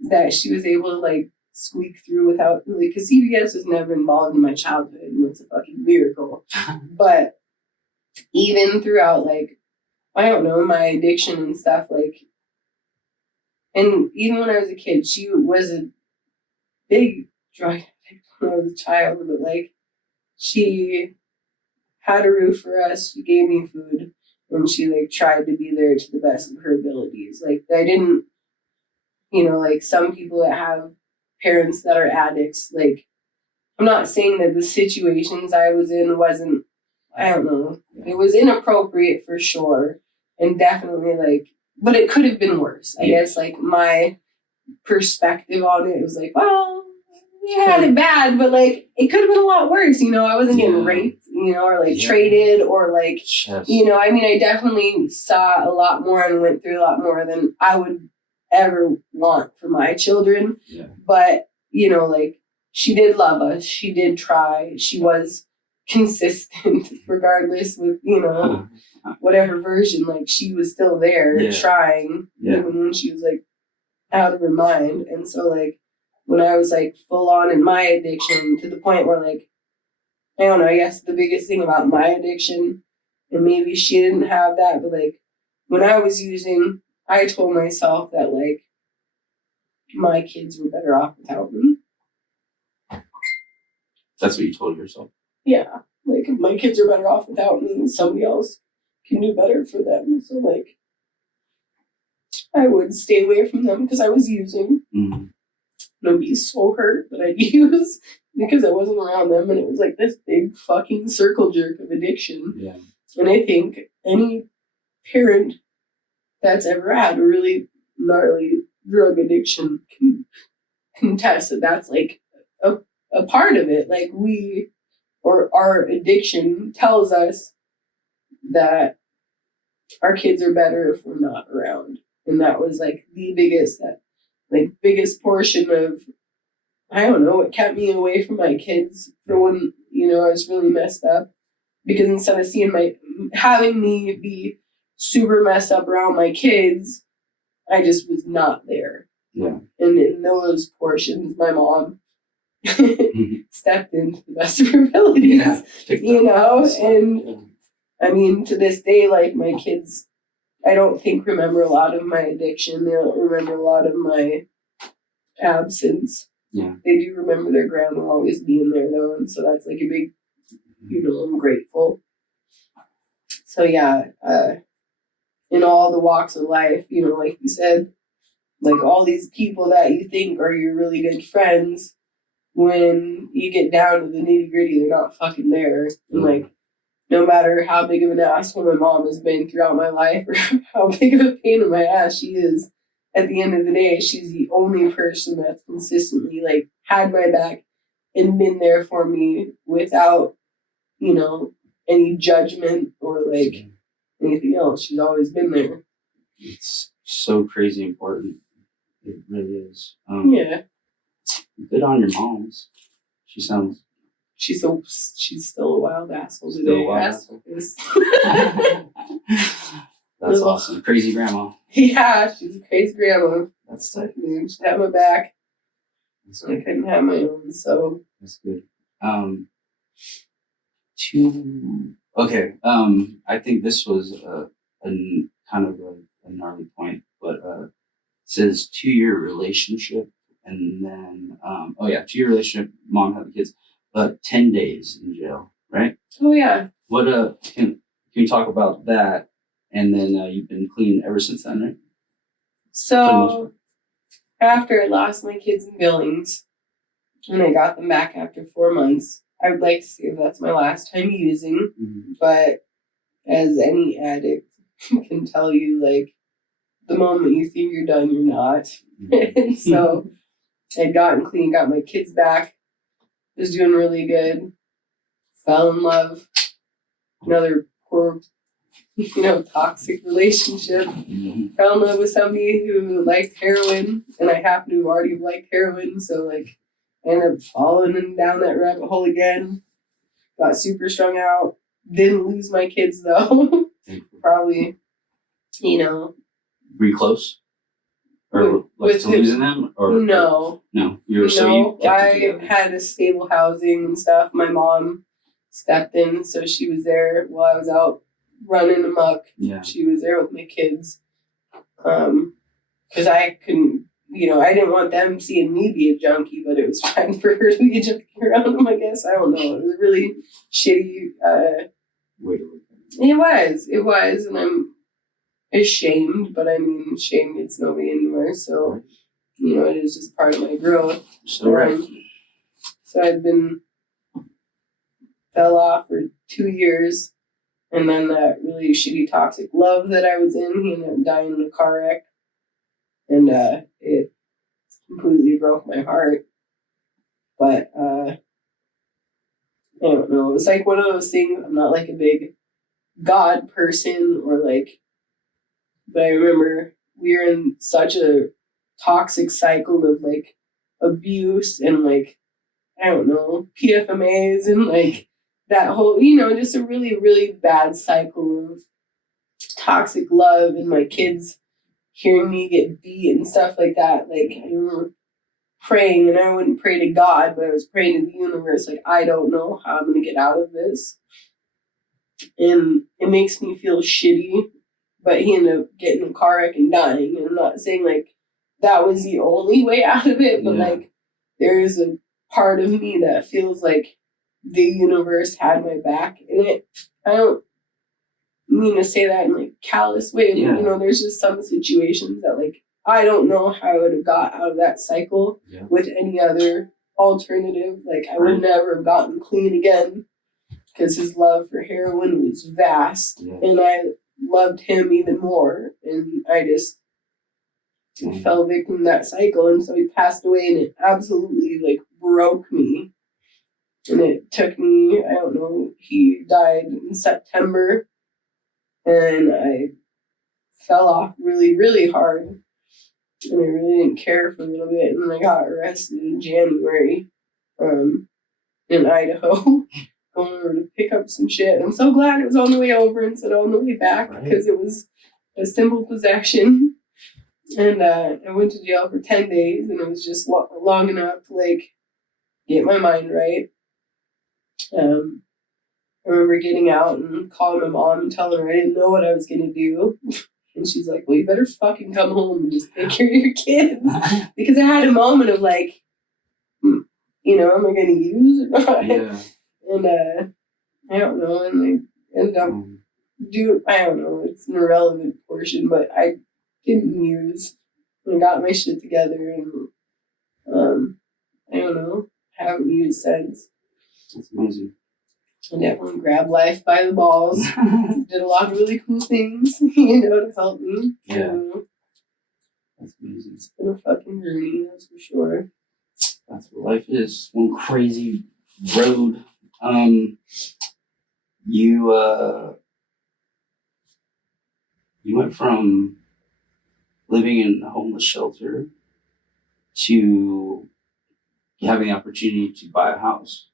that she was able to like squeak through without, like, because CPS was never involved in my childhood, and it's a fucking miracle. But even throughout, like, I don't know, my addiction and stuff, like, And even when I was a kid, she was a big drug addict when I was a child, but like she had a roof for us, she gave me food, and she like tried to be there to the best of her abilities. Like I didn't, like some people that have parents that are addicts, like I'm not saying that the situations I was in wasn't, I don't know, it was inappropriate for sure, and definitely like, but it could have been worse. I guess like my perspective on it was like, well, we had it bad, but like it could have been a lot worse. I wasn't getting raped, or like traded, or like, I mean, I definitely saw a lot more and went through a lot more than I would ever want for my children. Yeah. But like she did love us. She did try. She was consistent, regardless with whatever version. Like she was still there trying, even when she was like out of her mind. And so like when I was like full on in my addiction, to the point where like, I don't know, I guess the biggest thing about my addiction, and maybe she didn't have that, but like when I was using, I told myself that like my kids were better off without me. That's what you told yourself? Yeah. Like my kids are better off without me, and somebody else can do better for them. So like I would stay away from them because I was using. Mm-hmm. And I'd be so hurt that I'd use because I wasn't around them, and it was like this big fucking circle jerk of addiction. Yeah. And I think any parent that's ever had a really gnarly drug addiction can contest that that's like a part of it. Like our addiction tells us that our kids are better if we're not around. And that was like the biggest portion of, I don't know, it kept me away from my kids for when, I was really messed up. Because instead of having me be super messed up around my kids, I just was not there. Yeah. And in those portions, my mom stepped in to the best of her abilities, and I mean, to this day, like my kids, I don't think remember a lot of my addiction. They don't remember a lot of my absence. Yeah. They do remember their grandma always being there though, and so that's like a big, I'm grateful. So yeah, in all the walks of life, like you said, like all these people that you think are your really good friends, when you get down to the nitty gritty, they're not fucking there. And like, no matter how big of an asshole my mom has been throughout my life, or how big of a pain in my ass she is, at the end of the day, she's the only person that's consistently like had my back and been there for me without, any judgment or like anything else. She's always been there. It's so crazy important. It really is. Yeah. Good on your moms. She's still a wild asshole today. That's awesome. Crazy grandma. Yeah, she's a crazy grandma. That's tight. She'd have my back. I couldn't have my own, so. That's good. I think this was a kind of a gnarly point, but it says 2-year relationship, and then 2-year relationship, mom had the kids, but 10 days in jail, right? Oh yeah. What can you talk about that? And then you've been clean ever since then, right? So after I lost my kids in Billings, and I got them back after 4 months, I would like to say that's my last time using, but as any addict can tell you, like, the moment you think you're done, you're not. And so I'd gotten clean, got my kids back, was doing really good, fell in love, another poor, toxic relationship, fell in love with somebody who liked heroin, and I happen to already liked heroin, so, like, I ended up falling down that rabbit hole again, got super strung out, didn't lose my kids, though. Probably, Were you close? Or to losing them? Or no. No. I had a stable housing and stuff. My mom stepped in, so she was there while I was out running amok. Yeah. She was there with my kids. because I couldn't, I didn't want them seeing me be a junkie, but it was fine for her to be a junkie around them, I guess. I don't know. It was a really shitty, it was, and I'm ashamed, but I mean, shame gets nobody anywhere, so, it is just part of my growth. So right. So fell off for 2 years, and then that really shitty toxic love that I was in, he ended up dying in a car wreck, and it completely broke my heart. But I don't know, it was like one of those things. I'm not like a big God person but I remember we were in such a toxic cycle of like abuse and like, I don't know, PFMAs and like that whole, just a really, really bad cycle of toxic love, and my kids hearing me get beat and stuff like that. Like, I remember praying, and I wouldn't pray to God, but I was praying to the universe, like, I don't know how I'm going to get out of this. And it makes me feel shitty, but he ended up getting in a car wreck and dying. And I'm not saying like that was the only way out of it, but like there is a part of me that feels like the universe had my back in it. I don't mean to say that in like callous way, but there's just some situations that like I don't know how I would have got out of that cycle with any other alternative. Like I would never have gotten clean again because his love for heroin was vast, and I loved him even more, and I just fell victim to that cycle, and so he passed away, and it absolutely like broke me. And it took me, I don't know, he died in September, and I fell off really, really hard, and I really didn't care for a little bit, and then I got arrested in January in Idaho, going over to pick up some shit. I'm so glad it was on the way over instead of on the way back, because it was a simple possession. And I went to jail for 10 days, and it was just long enough to like get my mind right. I remember getting out and calling my mom and telling her I didn't know what I was going to do. And she's like, well, you better fucking come home and just take care of your kids. Because I had a moment of like, am I going to use or not? Yeah. And I don't know. And I ended up I don't know, it's an irrelevant portion, but I didn't use and got my shit together, and I don't know, haven't used since. That's amazing. I definitely grabbed life by the balls. Did a lot of really cool things, to help me. Yeah. That's amazing. It's been a fucking journey, that's for sure. That's what life is. One crazy road. You went from living in a homeless shelter to having the opportunity to buy a house.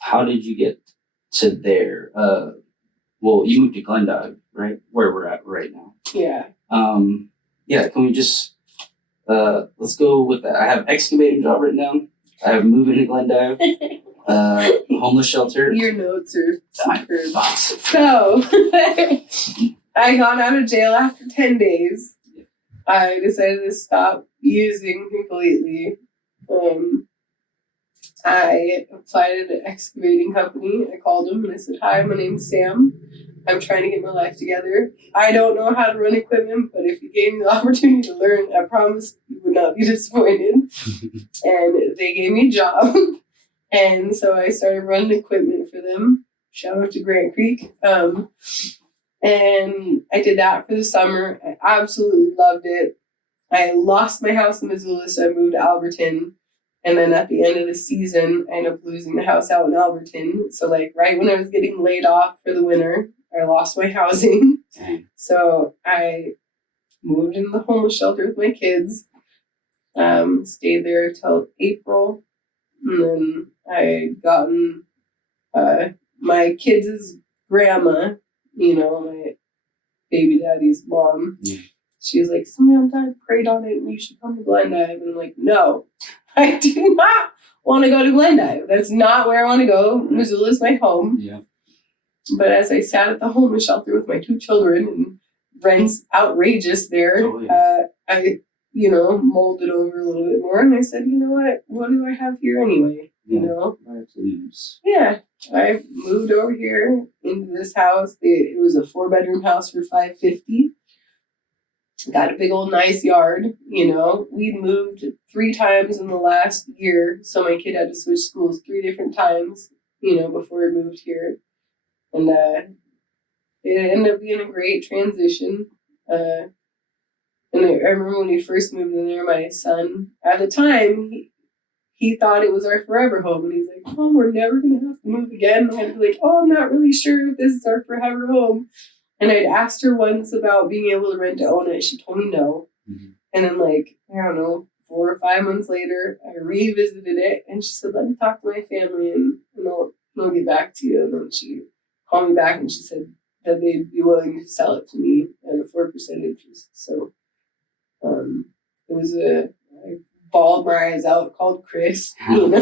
How did you get to there? Well, you moved to Glendive, right? Where we're at right now. Yeah. Can we just, let's go with that. I have excavating job right now. I have moving to Glendive. Homeless shelter. Your notes are superb. So, I got out of jail after 10 days. I decided to stop using completely. I applied at an excavating company. I called them and I said, hi, my name's Sam. I'm trying to get my life together. I don't know how to run equipment, but if you gave me the opportunity to learn, I promise you would not be disappointed. And they gave me a job. And so I started running equipment for them. Shout out to Grant Creek. And I did that for the summer. I absolutely loved it. I lost my house in Missoula, so I moved to Alberton. And then at the end of the season, I ended up losing the house out in Alberton. So like right when I was getting laid off for the winter, I lost my housing. So I moved into the homeless shelter with my kids. Stayed there till April. And then I gotten my kids' grandma, my baby daddy's mom. She was like, Samantha, I prayed on it and you should come to Glendive. And I'm like, no, I do not want to go to Glendive. That's not where I want to go. Missoula is my home. Yeah. But as I sat at the homeless shelter with my 2 children and rent's outrageous there. Oh, yeah. I, mulled it over a little bit more, and I said, you know what do I have here anyway? You know? Please. Yeah. I moved over here into this house. It was a 4-bedroom house for $550. Got a big old nice yard, We'd moved 3 times in the last year, so my kid had to switch schools 3 different times, before we moved here. And it ended up being a great transition. And I remember when we first moved in there, my son, at the time, he thought it was our forever home. And he's like, "Mom, we're never going to have to move again." And I'd be like, "Oh, I'm not really sure if this is our forever home." And I'd asked her once about being able to rent to own it. She told me no. Mm-hmm. And then, I don't know, 4 or 5 months later, I revisited it. And she said, "Let me talk to my family and I'll get back to you." And then she called me back and she said that they'd be willing to sell it to me at a 4% interest. So it was I bawled my eyes out, called Chris, I was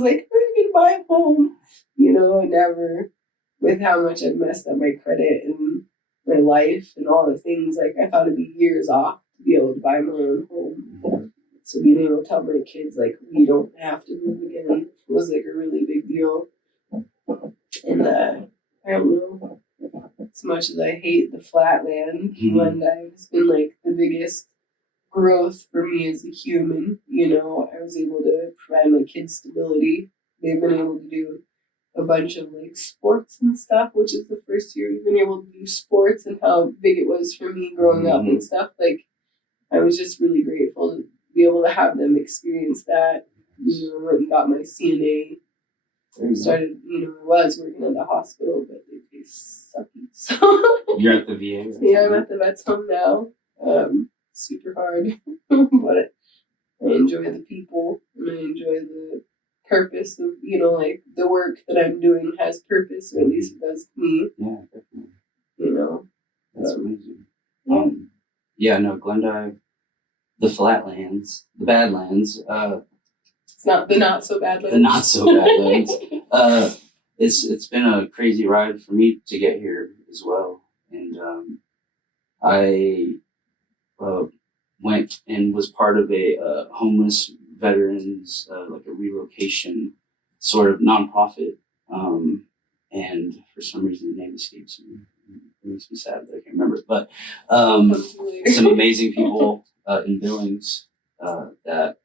like, "I'm going to buy a home," and never, with how much I've messed up my credit and my life and all the things, I thought it'd be years off to be able to buy my own home. So being able to tell my kids, we don't have to move again was, a really big deal. And I don't know, as much as I hate the flatland, Glendive has been, the biggest growth for me as a human. I was able to provide my kids stability. They've been able to do a bunch of sports and stuff, which is the first year we've been able to do sports, and how big it was for me growing up and stuff. I was just really grateful to be able to have them experience that. Went and got my CNA. And started, I was working at the hospital, but they pay sucky. So you're at the VA? Right? Yeah, I'm at the vet's home now. Super hard, but I enjoy the people and I enjoy the purpose of, the work that I'm doing has purpose, or at least it does to me. Yeah, definitely. That's amazing. No, Glendive, the flatlands, the badlands. It's not the not so bad lands. The not so bad lands. It's been a crazy ride for me to get here as well, and I went and was part of a homeless veterans, a relocation sort of nonprofit. And for some reason, the name escapes me. It makes me sad that I can't remember it. But some amazing people in Billings that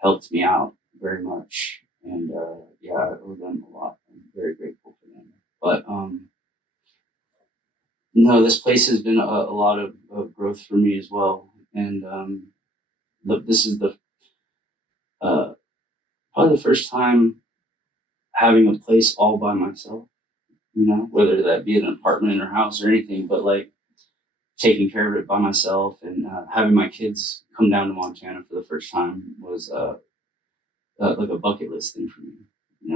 helped me out very much. And I owe them a lot. I'm very grateful for them. But no, this place has been a lot of growth for me as well. And this is probably the first time having a place all by myself, whether that be an apartment or house or anything, but taking care of it by myself, and having my kids come down to Montana for the first time was a bucket list thing for me,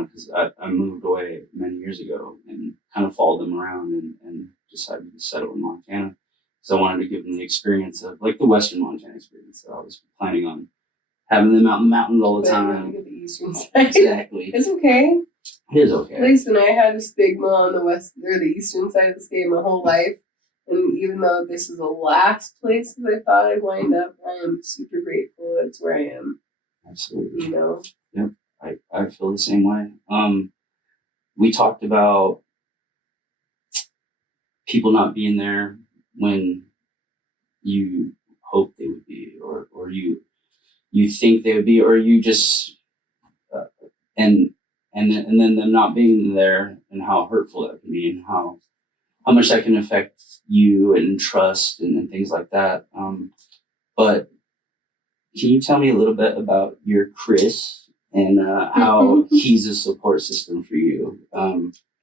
because I moved away many years ago and kind of followed them around and decided to settle in Montana. So I wanted to give them the experience of the Western Montana experience. So I was planning on having them out in the mountains all the time. The eastern side. Exactly. It's okay. It is okay. Listen, I had a stigma on the west or the eastern side of the state my whole life. And even though this is the last place that I thought I'd wind up, I am super grateful that it's where I am. Absolutely. Yep. I feel the same way. We talked about people not being there when you hope they would be, or you think they would be, or you just and then them not being there, and how hurtful that can be, and how much that can affect you and trust and things like that. But can you tell me a little bit about your Chris and how he's a support system for you?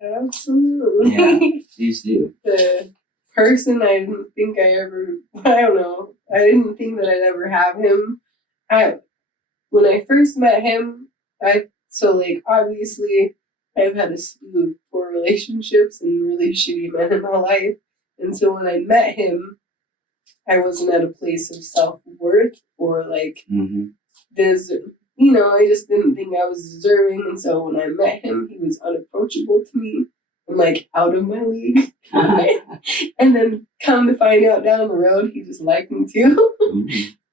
Absolutely. Yeah, please do. The person I didn't think I didn't think that I'd ever have him. When I first met him, obviously I've had a slew of poor relationships and really shitty men in my life. And so when I met him, I wasn't at a place of self-worth or this, I just didn't think I was deserving. And so when I met him, he was unapproachable to me. I'm like out of my league. And then come to find out down the road, he just liked me too.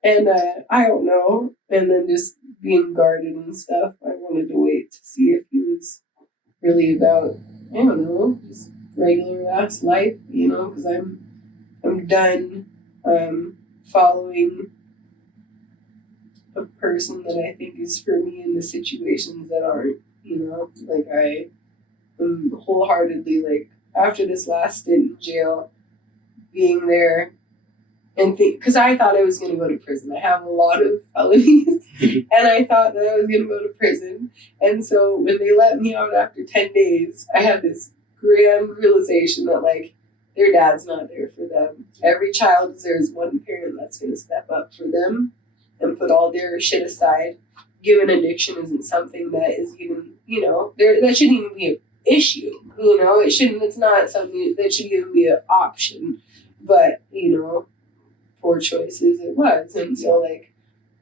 And I don't know. And then just being guarded and stuff, I wanted to wait to see if he was really about, I don't know, just regular ass life, you know, because I'm done following a person that I think is for me in the situations that aren't, you know, like I am wholeheartedly like after this last stint in jail, being there and think, because I thought I was going to go to prison. I have a lot of felonies, and I thought that I was going to go to prison. And so when they let me out after 10 days, I had this grand realization that, like, their dad's not there for them. Every child deserves one parent that's going to step up for them and put all their shit aside. Given addiction isn't something that is even, you know, that shouldn't even be an issue. You know, it's not something that should even be an option. But, you know, poor choices it was. And so, like,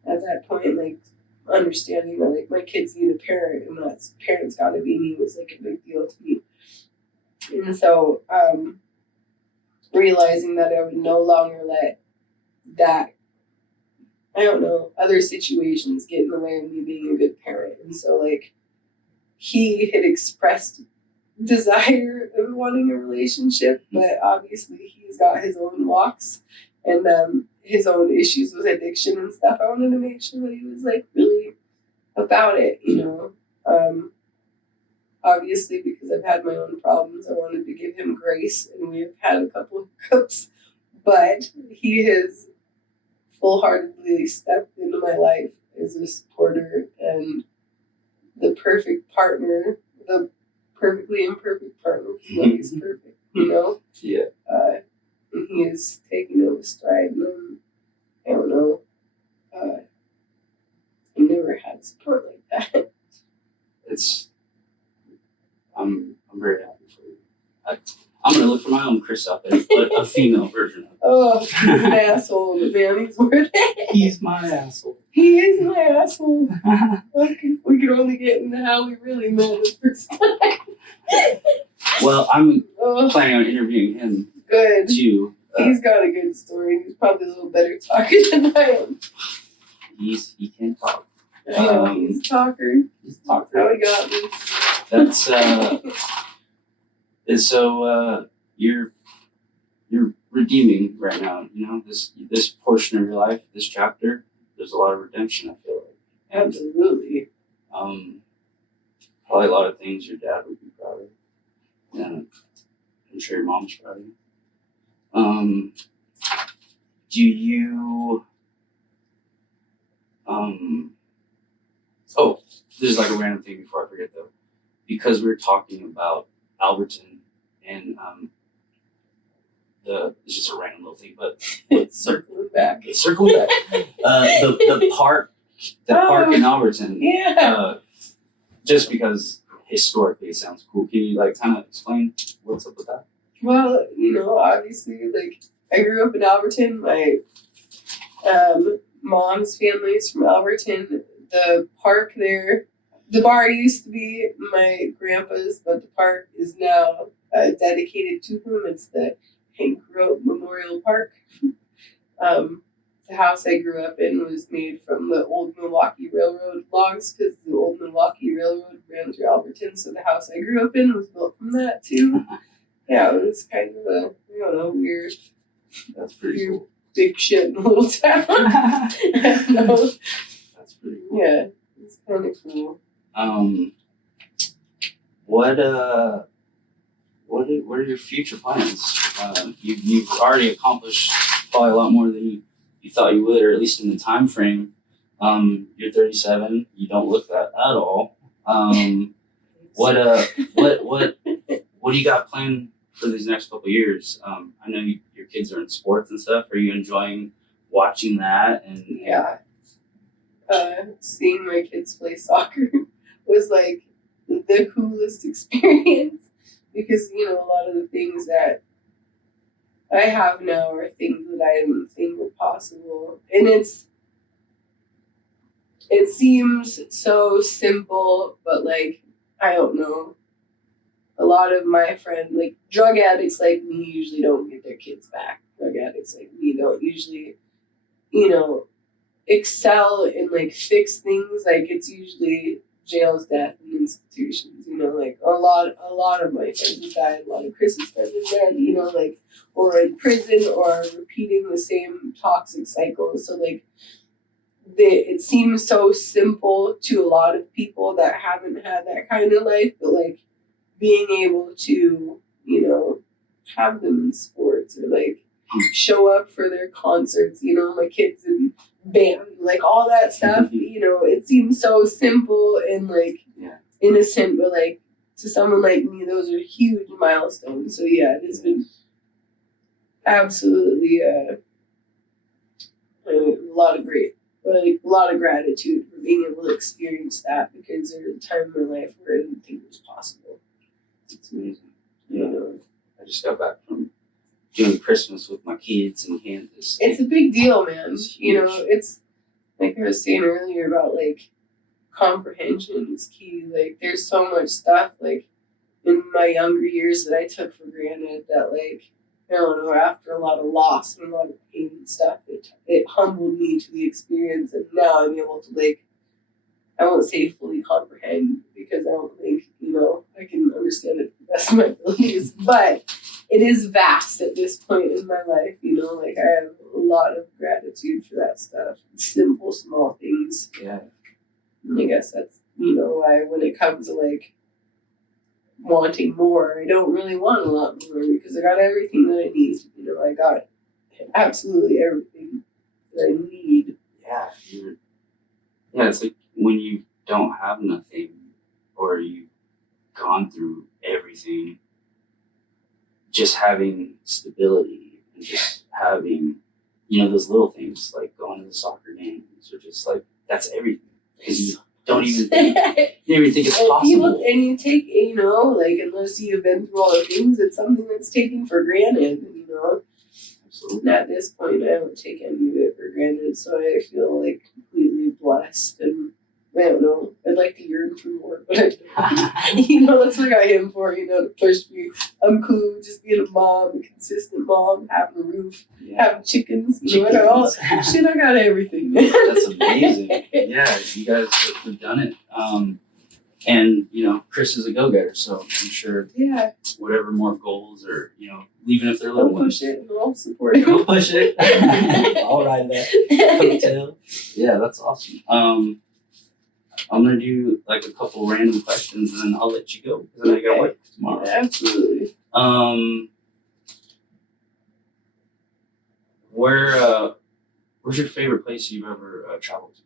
at that point, like, understanding that, like, my kids need a parent and that parents gotta be me was, like, a big deal to me. And so, realizing that I would no longer let that, I don't know, other situations get in the way of me being a good parent. And so, like, he had expressed desire of wanting a relationship, but obviously he's got his own walks and his own issues with addiction and stuff. I wanted to make sure that he was like really about it, you know. Obviously, because I've had my own problems, I wanted to give him grace, and we've had a couple of hiccups, but he has full-heartedly stepped into my life as a supporter and the perfect partner, the perfectly imperfect partner, because nobody's perfect, you know? Yeah. And he is taking it with stride, and I don't know, I've never had support like that. I'm very happy for you. I'm gonna look for my own Chris out there, but a female version of it. Oh, he's an asshole, but man, he's worth it. He's my asshole. He is my asshole. We could only get into how we really met the first time. Well, I'm planning on interviewing him good. too. He's got a good story. He's probably a little better talker than I am. He can talk. I know, he's a talker. He's a talker. How he got me. That's and so you're redeeming right now. You know, this portion of your life, this chapter. There's a lot of redemption. I feel like. Absolutely. Probably a lot of things your dad would be proud of. Yeah, I'm sure your mom's proud of you. Do you? Oh, this is like a random thing before I forget though, because we were talking about Alberton and it's just a random little thing, but Circling back. The park in Alberton. Yeah. Just because historically it sounds cool. Can you like kind of explain what's up with that? Well, you know, obviously, like, I grew up in Alberton. My mom's family is from Alberton. The park there, the bar used to be my grandpa's, but the park is now dedicated to him. It's the Hank Road Memorial Park. The house I grew up in was made from the old Milwaukee Railroad logs because the old Milwaukee Railroad ran through Alberton. So the house I grew up in was built from that too. Yeah, it was kind of a, I don't know, weird. That's pretty cool. Big shit in a little town. No. That's pretty cool. Yeah, it's kind of cool. What are your future plans? You've already accomplished probably a lot more than you thought you would, or at least in the time frame. You're 37. You don't look that at all. What do you got planned for these next couple of years? I know your kids are in sports and stuff. Are you enjoying watching that? And yeah, seeing my kids play soccer was like the coolest experience because, you know, a lot of the things that I have now are things that I didn't think were possible. And it seems so simple, but like, I don't know. a lot of my friends, like drug addicts like me, usually don't get their kids back. Drug addicts like me don't usually, excel and like fix things. Like it's usually jails, death, and institutions. Like a lot of my friends have died. A lot of Chris's friends have died. Like or in prison or repeating the same toxic cycle. So like it seems so simple to a lot of people that haven't had that kind of life, but like being able to, have them in sports or like show up for their concerts, my kids in band, like all that stuff, it seems so simple and like innocent, but like to someone like me, those are huge milestones. So yeah, it has been absolutely a lot of gratitude for being able to experience that, because there was a time in my life where I didn't think it was possible. It's amazing. I just got back from doing Christmas with my kids in Kansas. It's a big deal, man. It's like I was saying earlier about like comprehension is key. Like there's so much stuff like in my younger years that I took for granted that like, I don't know, after a lot of loss and a lot of pain and stuff, it humbled me to the experience, and now I'm able to like, I won't say fully comprehend because I don't think, I can understand it to the best of my abilities, but it is vast at this point in my life, like I have a lot of gratitude for that stuff. Simple, small things. Yeah. And I guess that's, why when it comes to like wanting more, I don't really want a lot more because I got everything that I need. I got absolutely everything that I need. Yeah. Yeah, it's like when you don't have nothing or you've gone through everything, just having stability and just having, those little things like going to the soccer games or just like, that's everything. Because you don't even think, it's possible. And you take, like unless you've been through all the things, it's something that's taken for granted, Absolutely. And at this point, I don't take any of it for granted, so I feel like completely blessed, and I don't know, I'd like to yearn for more, but I don't. That's what I got him for, to push me. I'm cool with just being a mom, a consistent mom, having a roof, having chickens, all shit, I got everything. That's amazing. Yeah, you guys have done it. And, Chris is a go-getter, so I'm sure whatever more goals or, even if they're little ones. Push it and I'll support it. We'll push it. I'll ride that coattail. Yeah, that's awesome. I'm going to do like a couple random questions and then I'll let you go because then I got to work tomorrow. Absolutely. Where's your favorite place you've ever traveled to?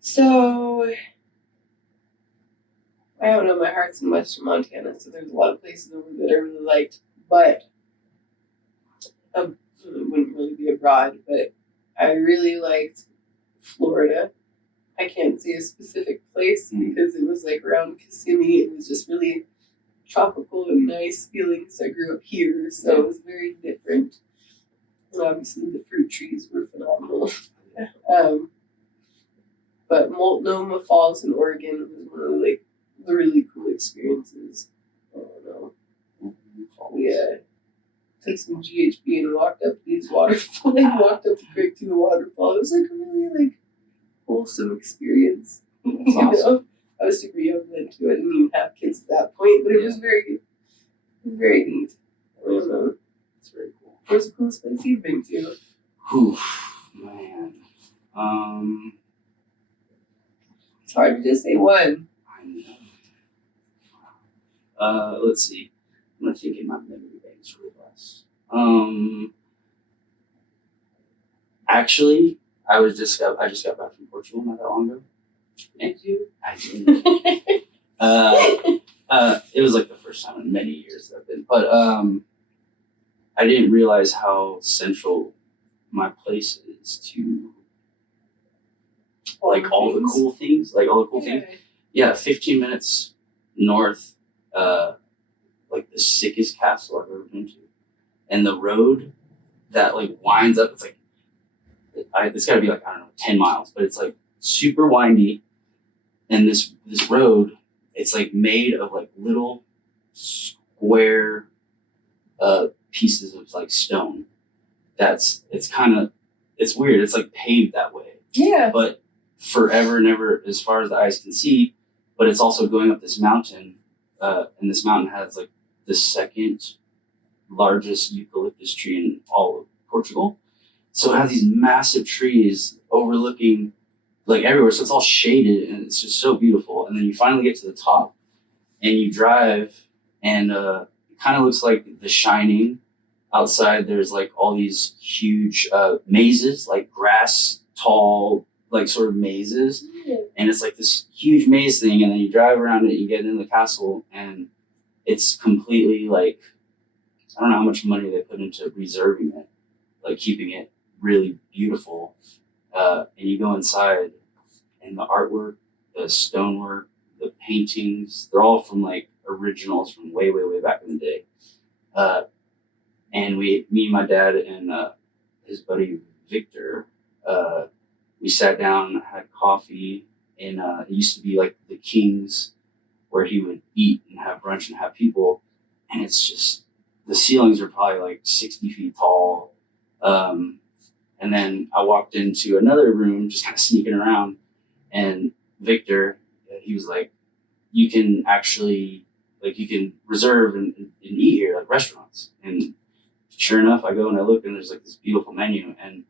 So, I don't know, my heart's in Western Montana, so there's a lot of places over that I really liked, but it wouldn't really be abroad, but I really liked Florida. I can't say a specific place because it was like around Kissimmee. It was just really tropical and nice feelings. I grew up here, so it was very different. And obviously the fruit trees were phenomenal. But Multnomah Falls in Oregon was one of the really cool experiences. I don't know. We took some GHB and walked up these waterfalls. Walked up the creek to a waterfall. It was like a really wholesome experience. That's awesome. I was super young then too. I didn't even have kids at that point, but it was very, very neat. I don't know. It's very cool. What's the coolest place you've been to? Whew, man. It's hard to just say one. I know. Let's see. I'm gonna think in my memory banks real fast. Actually, I just got back from Portugal not that long ago. Did you? I did. It was like the first time in many years that I've been, but I didn't realize how central my place is to like all the cool things, things. Yeah, 15 minutes north, like the sickest castle I've ever been to, and the road that like winds up. It's like it's got to be like, I don't know, 10 miles, but it's like super windy. And this road, it's like made of like little square pieces of like stone. It's weird. It's like paved that way. Yeah. But forever and ever, as far as the eyes can see. But it's also going up this mountain, and this mountain has like the second largest eucalyptus tree in all of Portugal. So it has these massive trees overlooking like everywhere. So it's all shaded and it's just so beautiful. And then you finally get to the top and you drive, and it kind of looks like The Shining. Outside, there's like all these huge mazes, like grass tall, like sort of mazes. And it's like this huge maze thing. And then you drive around it, you get into the castle, and it's completely like, I don't know how much money they put into preserving it, like keeping it really beautiful. And you go inside, and the artwork, the stonework, the paintings, they're all from like originals from way, way, way back in the day. And me and my dad and his buddy Victor, we sat down, had coffee, and it used to be like the King's, where he would eat and have brunch and have people. And it's just, the ceilings are probably like 60 feet tall. And then I walked into another room, just kind of sneaking around, and Victor, he was like, you can actually, like, you can reserve and eat here, like restaurants. And sure enough, I go and I look, and there's like this beautiful menu, and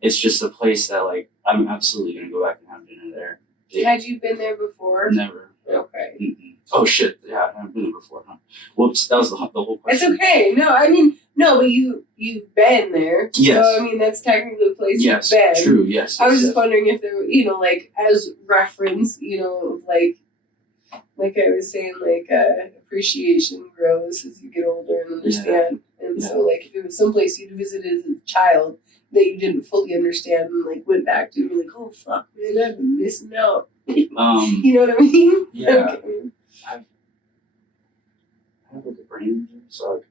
it's just a place that like I'm absolutely gonna go back and have dinner there. Had you been there before? Never. Okay. Mm-mm. Oh shit! Yeah, I've been there before. Huh? Whoops, that was the whole question. It's okay. No, I mean, no, but you've been there. Yes. So I mean, that's technically the place Yes. you've been. True. Yes. I was yes, just wondering if there were, like as reference, like I was saying, like appreciation grows as you get older and understand. Yeah. And so, like, if it was someplace you'd visited as a child that you didn't fully understand and like went back to, and you're like, oh fuck, man, I've been missing out. You know what I mean? Yeah. Okay. I have like a brain injury, so.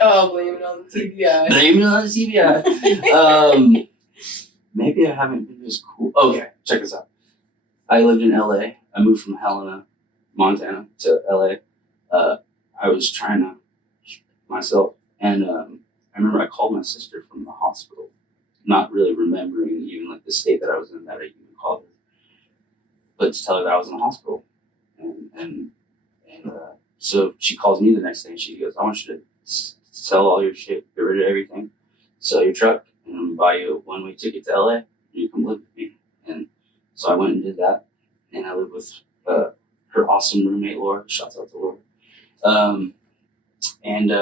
Oh, blame it on the TBI. Blame it on the TBI. Maybe I haven't been as cool. Okay, check this out. I lived in LA. I moved from Helena, Montana to LA. I was trying to myself, and I remember I called my sister from the hospital, not really remembering even like the state that I was in that I even called her, but to tell her that I was in the hospital, and so she calls me the next day and she goes, I want you to sell all your shit, get rid of everything, sell your truck, and I'm gonna buy you a one-way ticket to LA, and you come live with me. And so I went and did that, and I lived with her awesome roommate Laura. Shouts out to Laura. And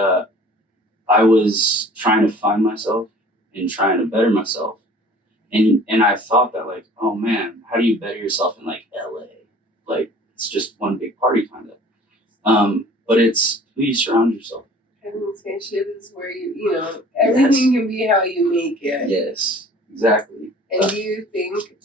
I was trying to find myself and trying to better myself, and I thought that like, oh man, how do you better yourself in like LA? Like it's just one big party kind of. But it's who you surround yourself. I would say shit is where everything can be how you make it. Yes, exactly. And do you think,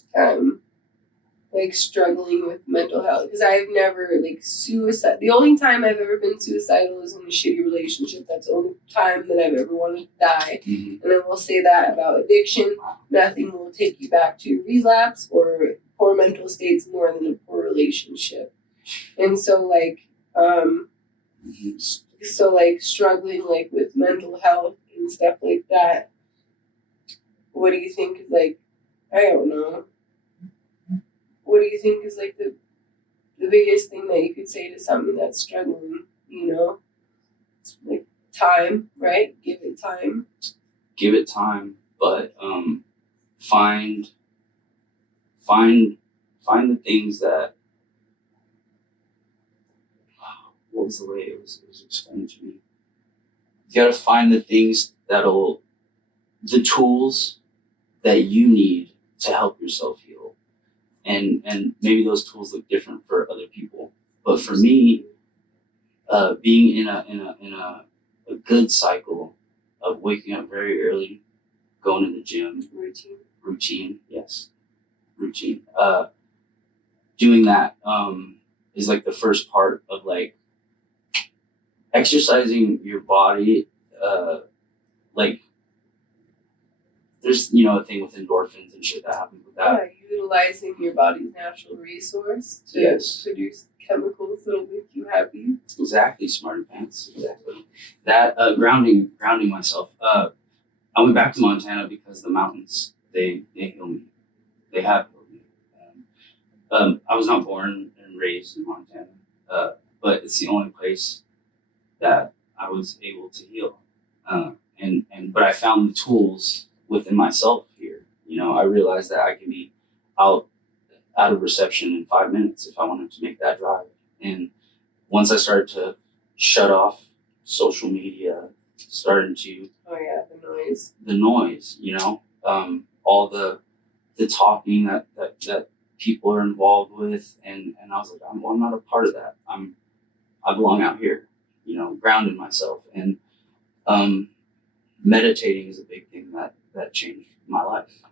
like struggling with mental health? Because I've never suicide. The only time I've ever been suicidal is in a shitty relationship. That's the only time that I've ever wanted to die. Mm-hmm. And I will say that about addiction. Nothing will take you back to relapse or poor mental states more than a poor relationship. And so struggling with mental health and stuff like that. What do you think is I don't know. What do you think is the biggest thing that you could say to somebody that's struggling, time, right? Give it time. Give it time, but find the things that, what was the way it was explained to me? You gotta find the things the tools that you need to help yourself heal. And maybe those tools look different for other people. But for me, being in a good cycle of waking up very early, going to the gym. Routine, yes. Routine. Doing that is the first part of exercising your body. there's a thing with endorphins and shit that happens with that. Yeah, utilizing your body's natural resource to produce chemicals that'll make you happy. Exactly, smarty pants. Exactly. That grounding myself. I went back to Montana because the mountains they heal me. They have healed me. I was not born and raised in Montana, but it's the only place that I was able to heal. But I found the tools within myself here. I realized that I can be out of reception in 5 minutes if I wanted to make that drive. And once I started to shut off social media, started to the noise, all the talking that people are involved with, and I was like, I'm not a part of that. I belong out here, grounded myself, and meditating is a big thing that changed my life.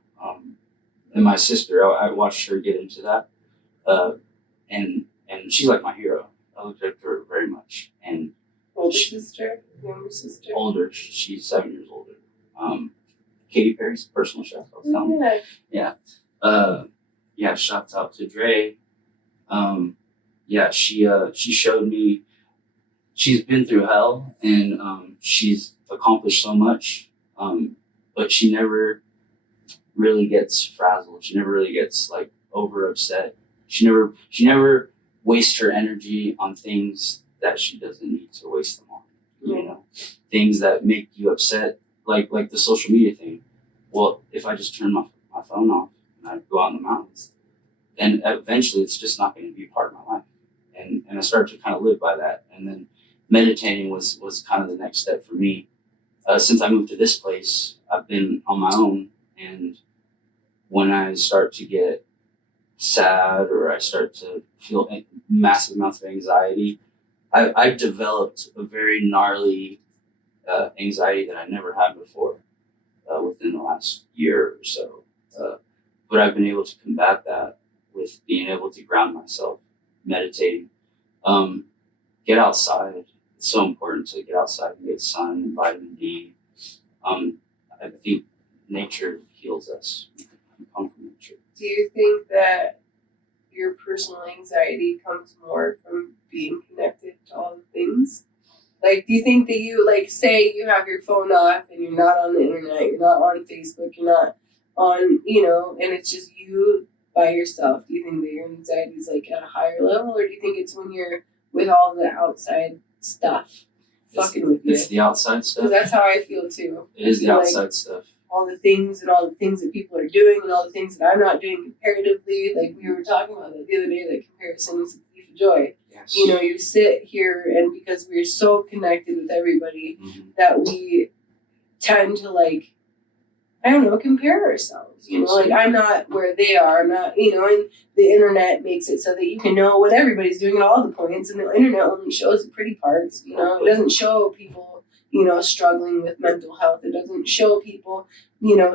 And my sister, I watched her get into that, and she's like my hero. I looked up to her very much. And older sister, younger sister, older. She's 7 years older. Katy Perry's personal chef. I was telling you. Yeah. Shouts out to Dre. She showed me. She's been through hell, and she's accomplished so much, but she never really gets frazzled. She never really gets like over upset. She never wastes her energy on things that she doesn't need to waste them on. Things that make you upset, like the social media thing. Well, if I just turn my phone off and I go out in the mountains, then eventually it's just not going to be a part of my life. And I started to kind of live by that. And then meditating was kind of the next step for me. Since I moved to this place, I've been on my own, and when I start to get sad or I start to feel massive amounts of anxiety, I've developed a very gnarly anxiety that I never had before within the last year or so. But I've been able to combat that with being able to ground myself, meditating, get outside. It's so important to get outside and get sun and vitamin D. I think nature heals us. We come from nature. Do you think that your personal anxiety comes more from being connected to all the things? Like, do you think that you, like, say you have your phone off and you're not on the internet, you're not on Facebook, you're not on, and it's just you by yourself, do you think that your anxiety is, like, at a higher level, or do you think it's when you're with all the outside stuff fucking with you? It's the outside stuff. 'Cause that's how I feel, too. It is the outside stuff. All the things that people are doing and all the things that I'm not doing comparatively. Like we were talking about that the other day, like comparison is the thief of joy. Yes. You sit here and because we're so connected with everybody that we tend to compare ourselves. Like I'm not where they are, not, and the internet makes it so that you can know what everybody's doing at all the points, and the internet only shows the pretty parts. It doesn't show people struggling with mental health. It doesn't show people,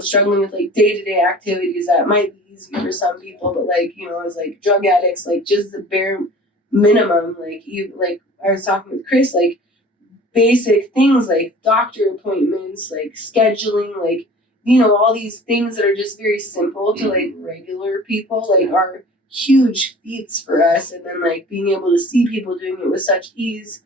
struggling with like day-to-day activities that might be easy for some people, but as like drug addicts, like just the bare minimum, like I was talking with Chris, like basic things like doctor appointments, like scheduling, like, all these things that are just very simple to like regular people, like are huge feats for us. And then like being able to see people doing it with such ease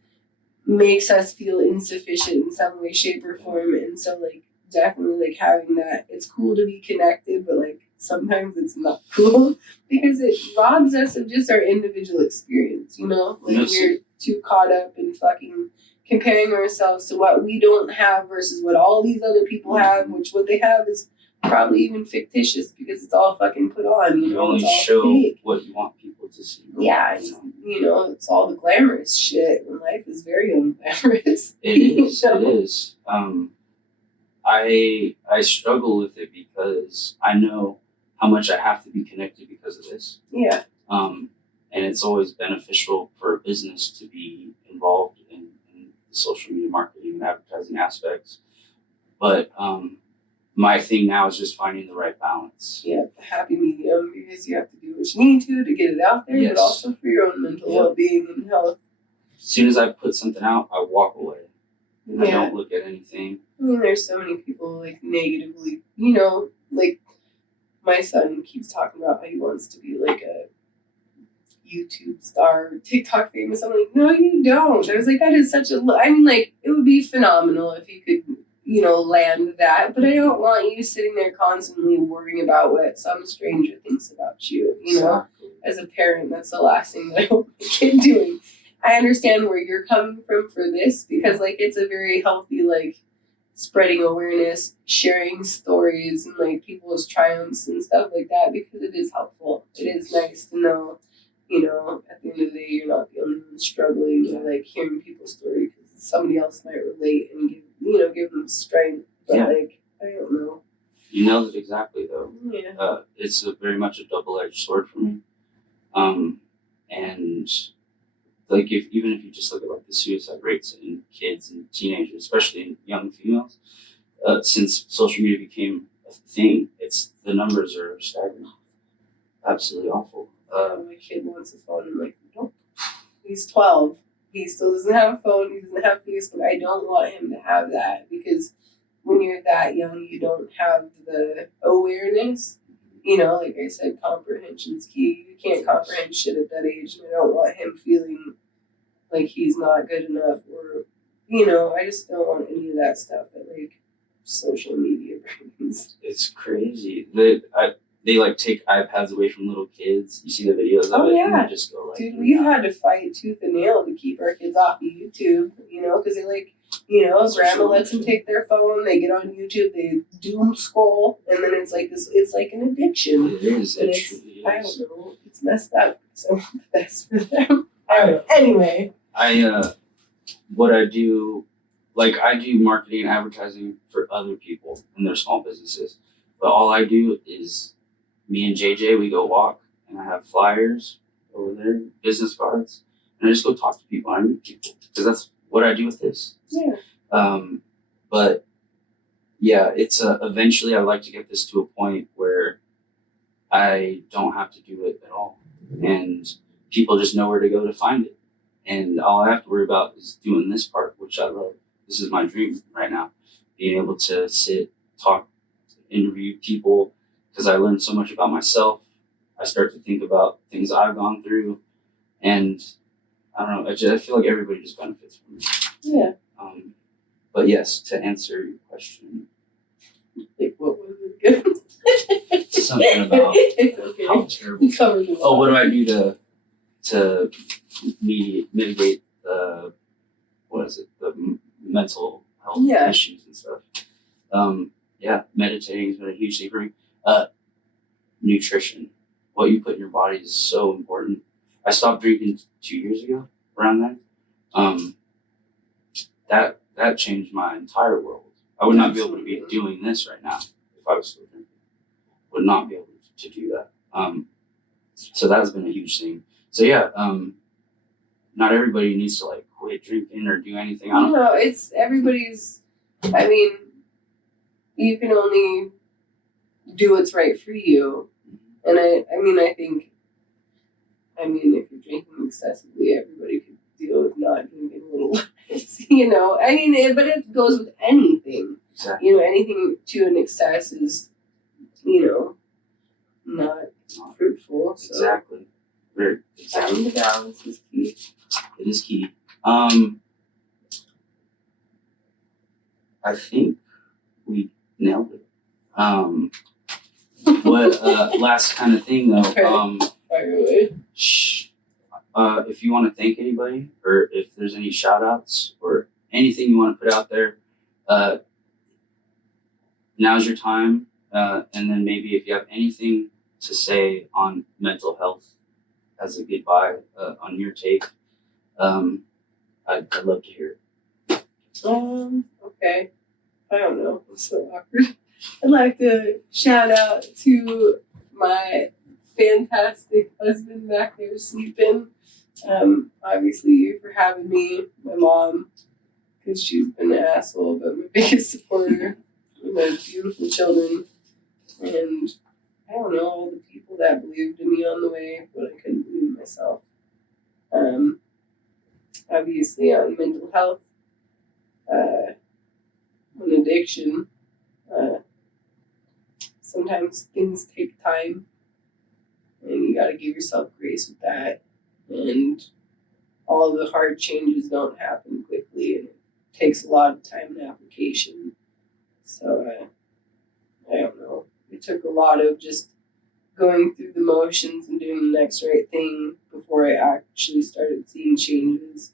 makes us feel insufficient in some way, shape, or form. And so, like, definitely, like, having that, it's cool to be connected, but, like, sometimes it's not cool because it robs us of just our individual experience, Like, we're too caught up in fucking comparing ourselves to what we don't have versus what all these other people have, which what they have is probably even fictitious because it's all fucking put on, You only show fake. What you want people to see. Yeah, it's all the glamorous shit, and life is very unglamorous. It is. It is. I struggle with it because I know how much I have to be connected because of this. Yeah. And it's always beneficial for a business to be involved in the social media marketing and advertising aspects. But my thing now is just finding the right balance. Yeah, the happy medium, because you have to do what you need to get it out there, but also for your own mental well-being and health. As soon as I put something out, I walk away. I don't look at anything. I mean, there's so many people like negatively, like my son keeps talking about how he wants to be like a YouTube star, TikTok famous. I'm like, no, you don't. I was like, that is such a. I mean, like, it would be phenomenal if you could, land that. But I don't want you sitting there constantly worrying about what some stranger thinks about you. Exactly. As a parent, that's the last thing that I want my kid doing. I understand where you're coming from for this because, like, it's a very healthy, like, spreading awareness, sharing stories and, like, people's triumphs and stuff like that because it is helpful. It is nice to know, at the end of the day, you're not the only one struggling or, like, hearing people's story because somebody else might relate and give them strength. But, like, I don't know. You nailed it exactly, though. Yeah. It's very much a double-edged sword for me. And like even if you just look at like the suicide rates in kids and teenagers, especially in young females, since social media became a thing, the numbers are staggering. Absolutely awful. My kid wants a phone. I'm like, nope. He's 12. He still doesn't have a phone. He doesn't have Facebook. I don't want him to have that because when you're that young, you don't have the awareness. Like I said, comprehension's key. You can't comprehend shit at that age, and I don't want him feeling like he's not good enough or, I just don't want any of that stuff that, like, social media brings. It's crazy. They like take iPads away from little kids. You see the videos of it, and they just go like... Dude, we've had to fight tooth and nail to keep our kids off of YouTube, because they like... grandma lets them take their phone, they get on YouTube, they doom scroll, and then it's like this, it's like an addiction. It is. I don't know. It's messed up. So the best for them. Anyway. What I do, like I do marketing and advertising for other people and their small businesses. But all I do is me and JJ, we go walk and I have flyers over there, business cards, and I just go talk to people. I meet people because that's what I do with this. Yeah. But yeah, it's eventually I'd like to get this to a point where I don't have to do it at all, and people just know where to go to find it. And all I have to worry about is doing this part, which I love. This is my dream right now, being able to sit, talk, interview people, because I learned so much about myself. I start to think about things I've gone through, and I don't know. I feel like everybody just benefits from it. Yeah. But yes, to answer your question, like what was it good? Something about it's okay. How terrible. What do I do to mitigate the mental health issues and stuff? Meditating has been a huge thing for me. Nutrition, what you put in your body is so important. I stopped drinking 2 years ago, around then. That changed my entire world. I would not be able to be doing this right now if I was still drinking. Would not be able to do that. So that has been a huge thing. So yeah, not everybody needs to like quit drinking or do anything. I don't know. It's everybody's. I mean, you can only do what's right for you, and I think if you're drinking excessively, everybody could deal with not drinking a little less. But it goes with anything. Exactly. Anything to an excess is, not fruitful. So. Exactly. Finding the balance is key. It is key. I think we nailed it. Last kind of thing though. Okay. If you want to thank anybody, or if there's any shout outs or anything you want to put out there, now's your time. And then maybe if you have anything to say on mental health as a goodbye, on your take, I'd love to hear it. Okay. I don't know. I'm so awkward. I'd like to shout out to my fantastic husband back there sleeping. Obviously you for having me, my mom, because she's been an asshole, but my biggest supporter, my beautiful children, and I don't know, all the people that believed in me on the way, but I couldn't believe in myself. Obviously on mental health, an addiction. Sometimes things take time, and you got to give yourself grace with that. And all the hard changes don't happen quickly, and it takes a lot of time and application. So I don't know. It took a lot of just going through the motions and doing the next right thing before I actually started seeing changes.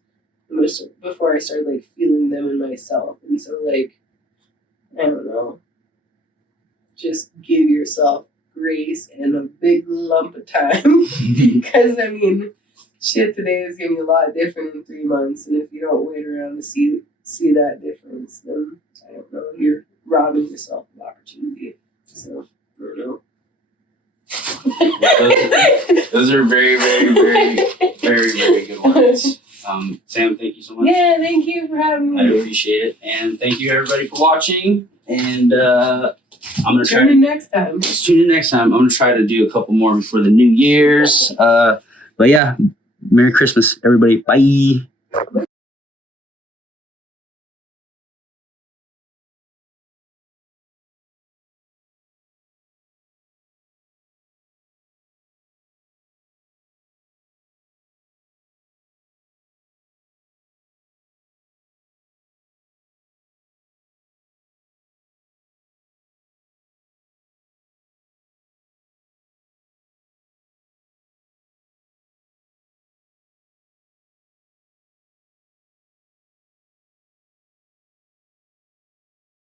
Before I started like feeling them in myself. And so like, I don't know. Just give yourself grace and a big lump of time. Because I mean, shit today is gonna be a lot different in 3 months, and if you don't wait around to see that difference, then I don't know, you're robbing yourself of opportunity. So I don't know. Those are very, very, very, very, very good ones. Sam, thank you so much. Yeah, thank you for having me. I appreciate it, and thank you everybody for watching. And I'm gonna tune in next time. Tune in next time. I'm gonna try to do a couple more before the New Year's. But yeah, Merry Christmas, everybody. Bye.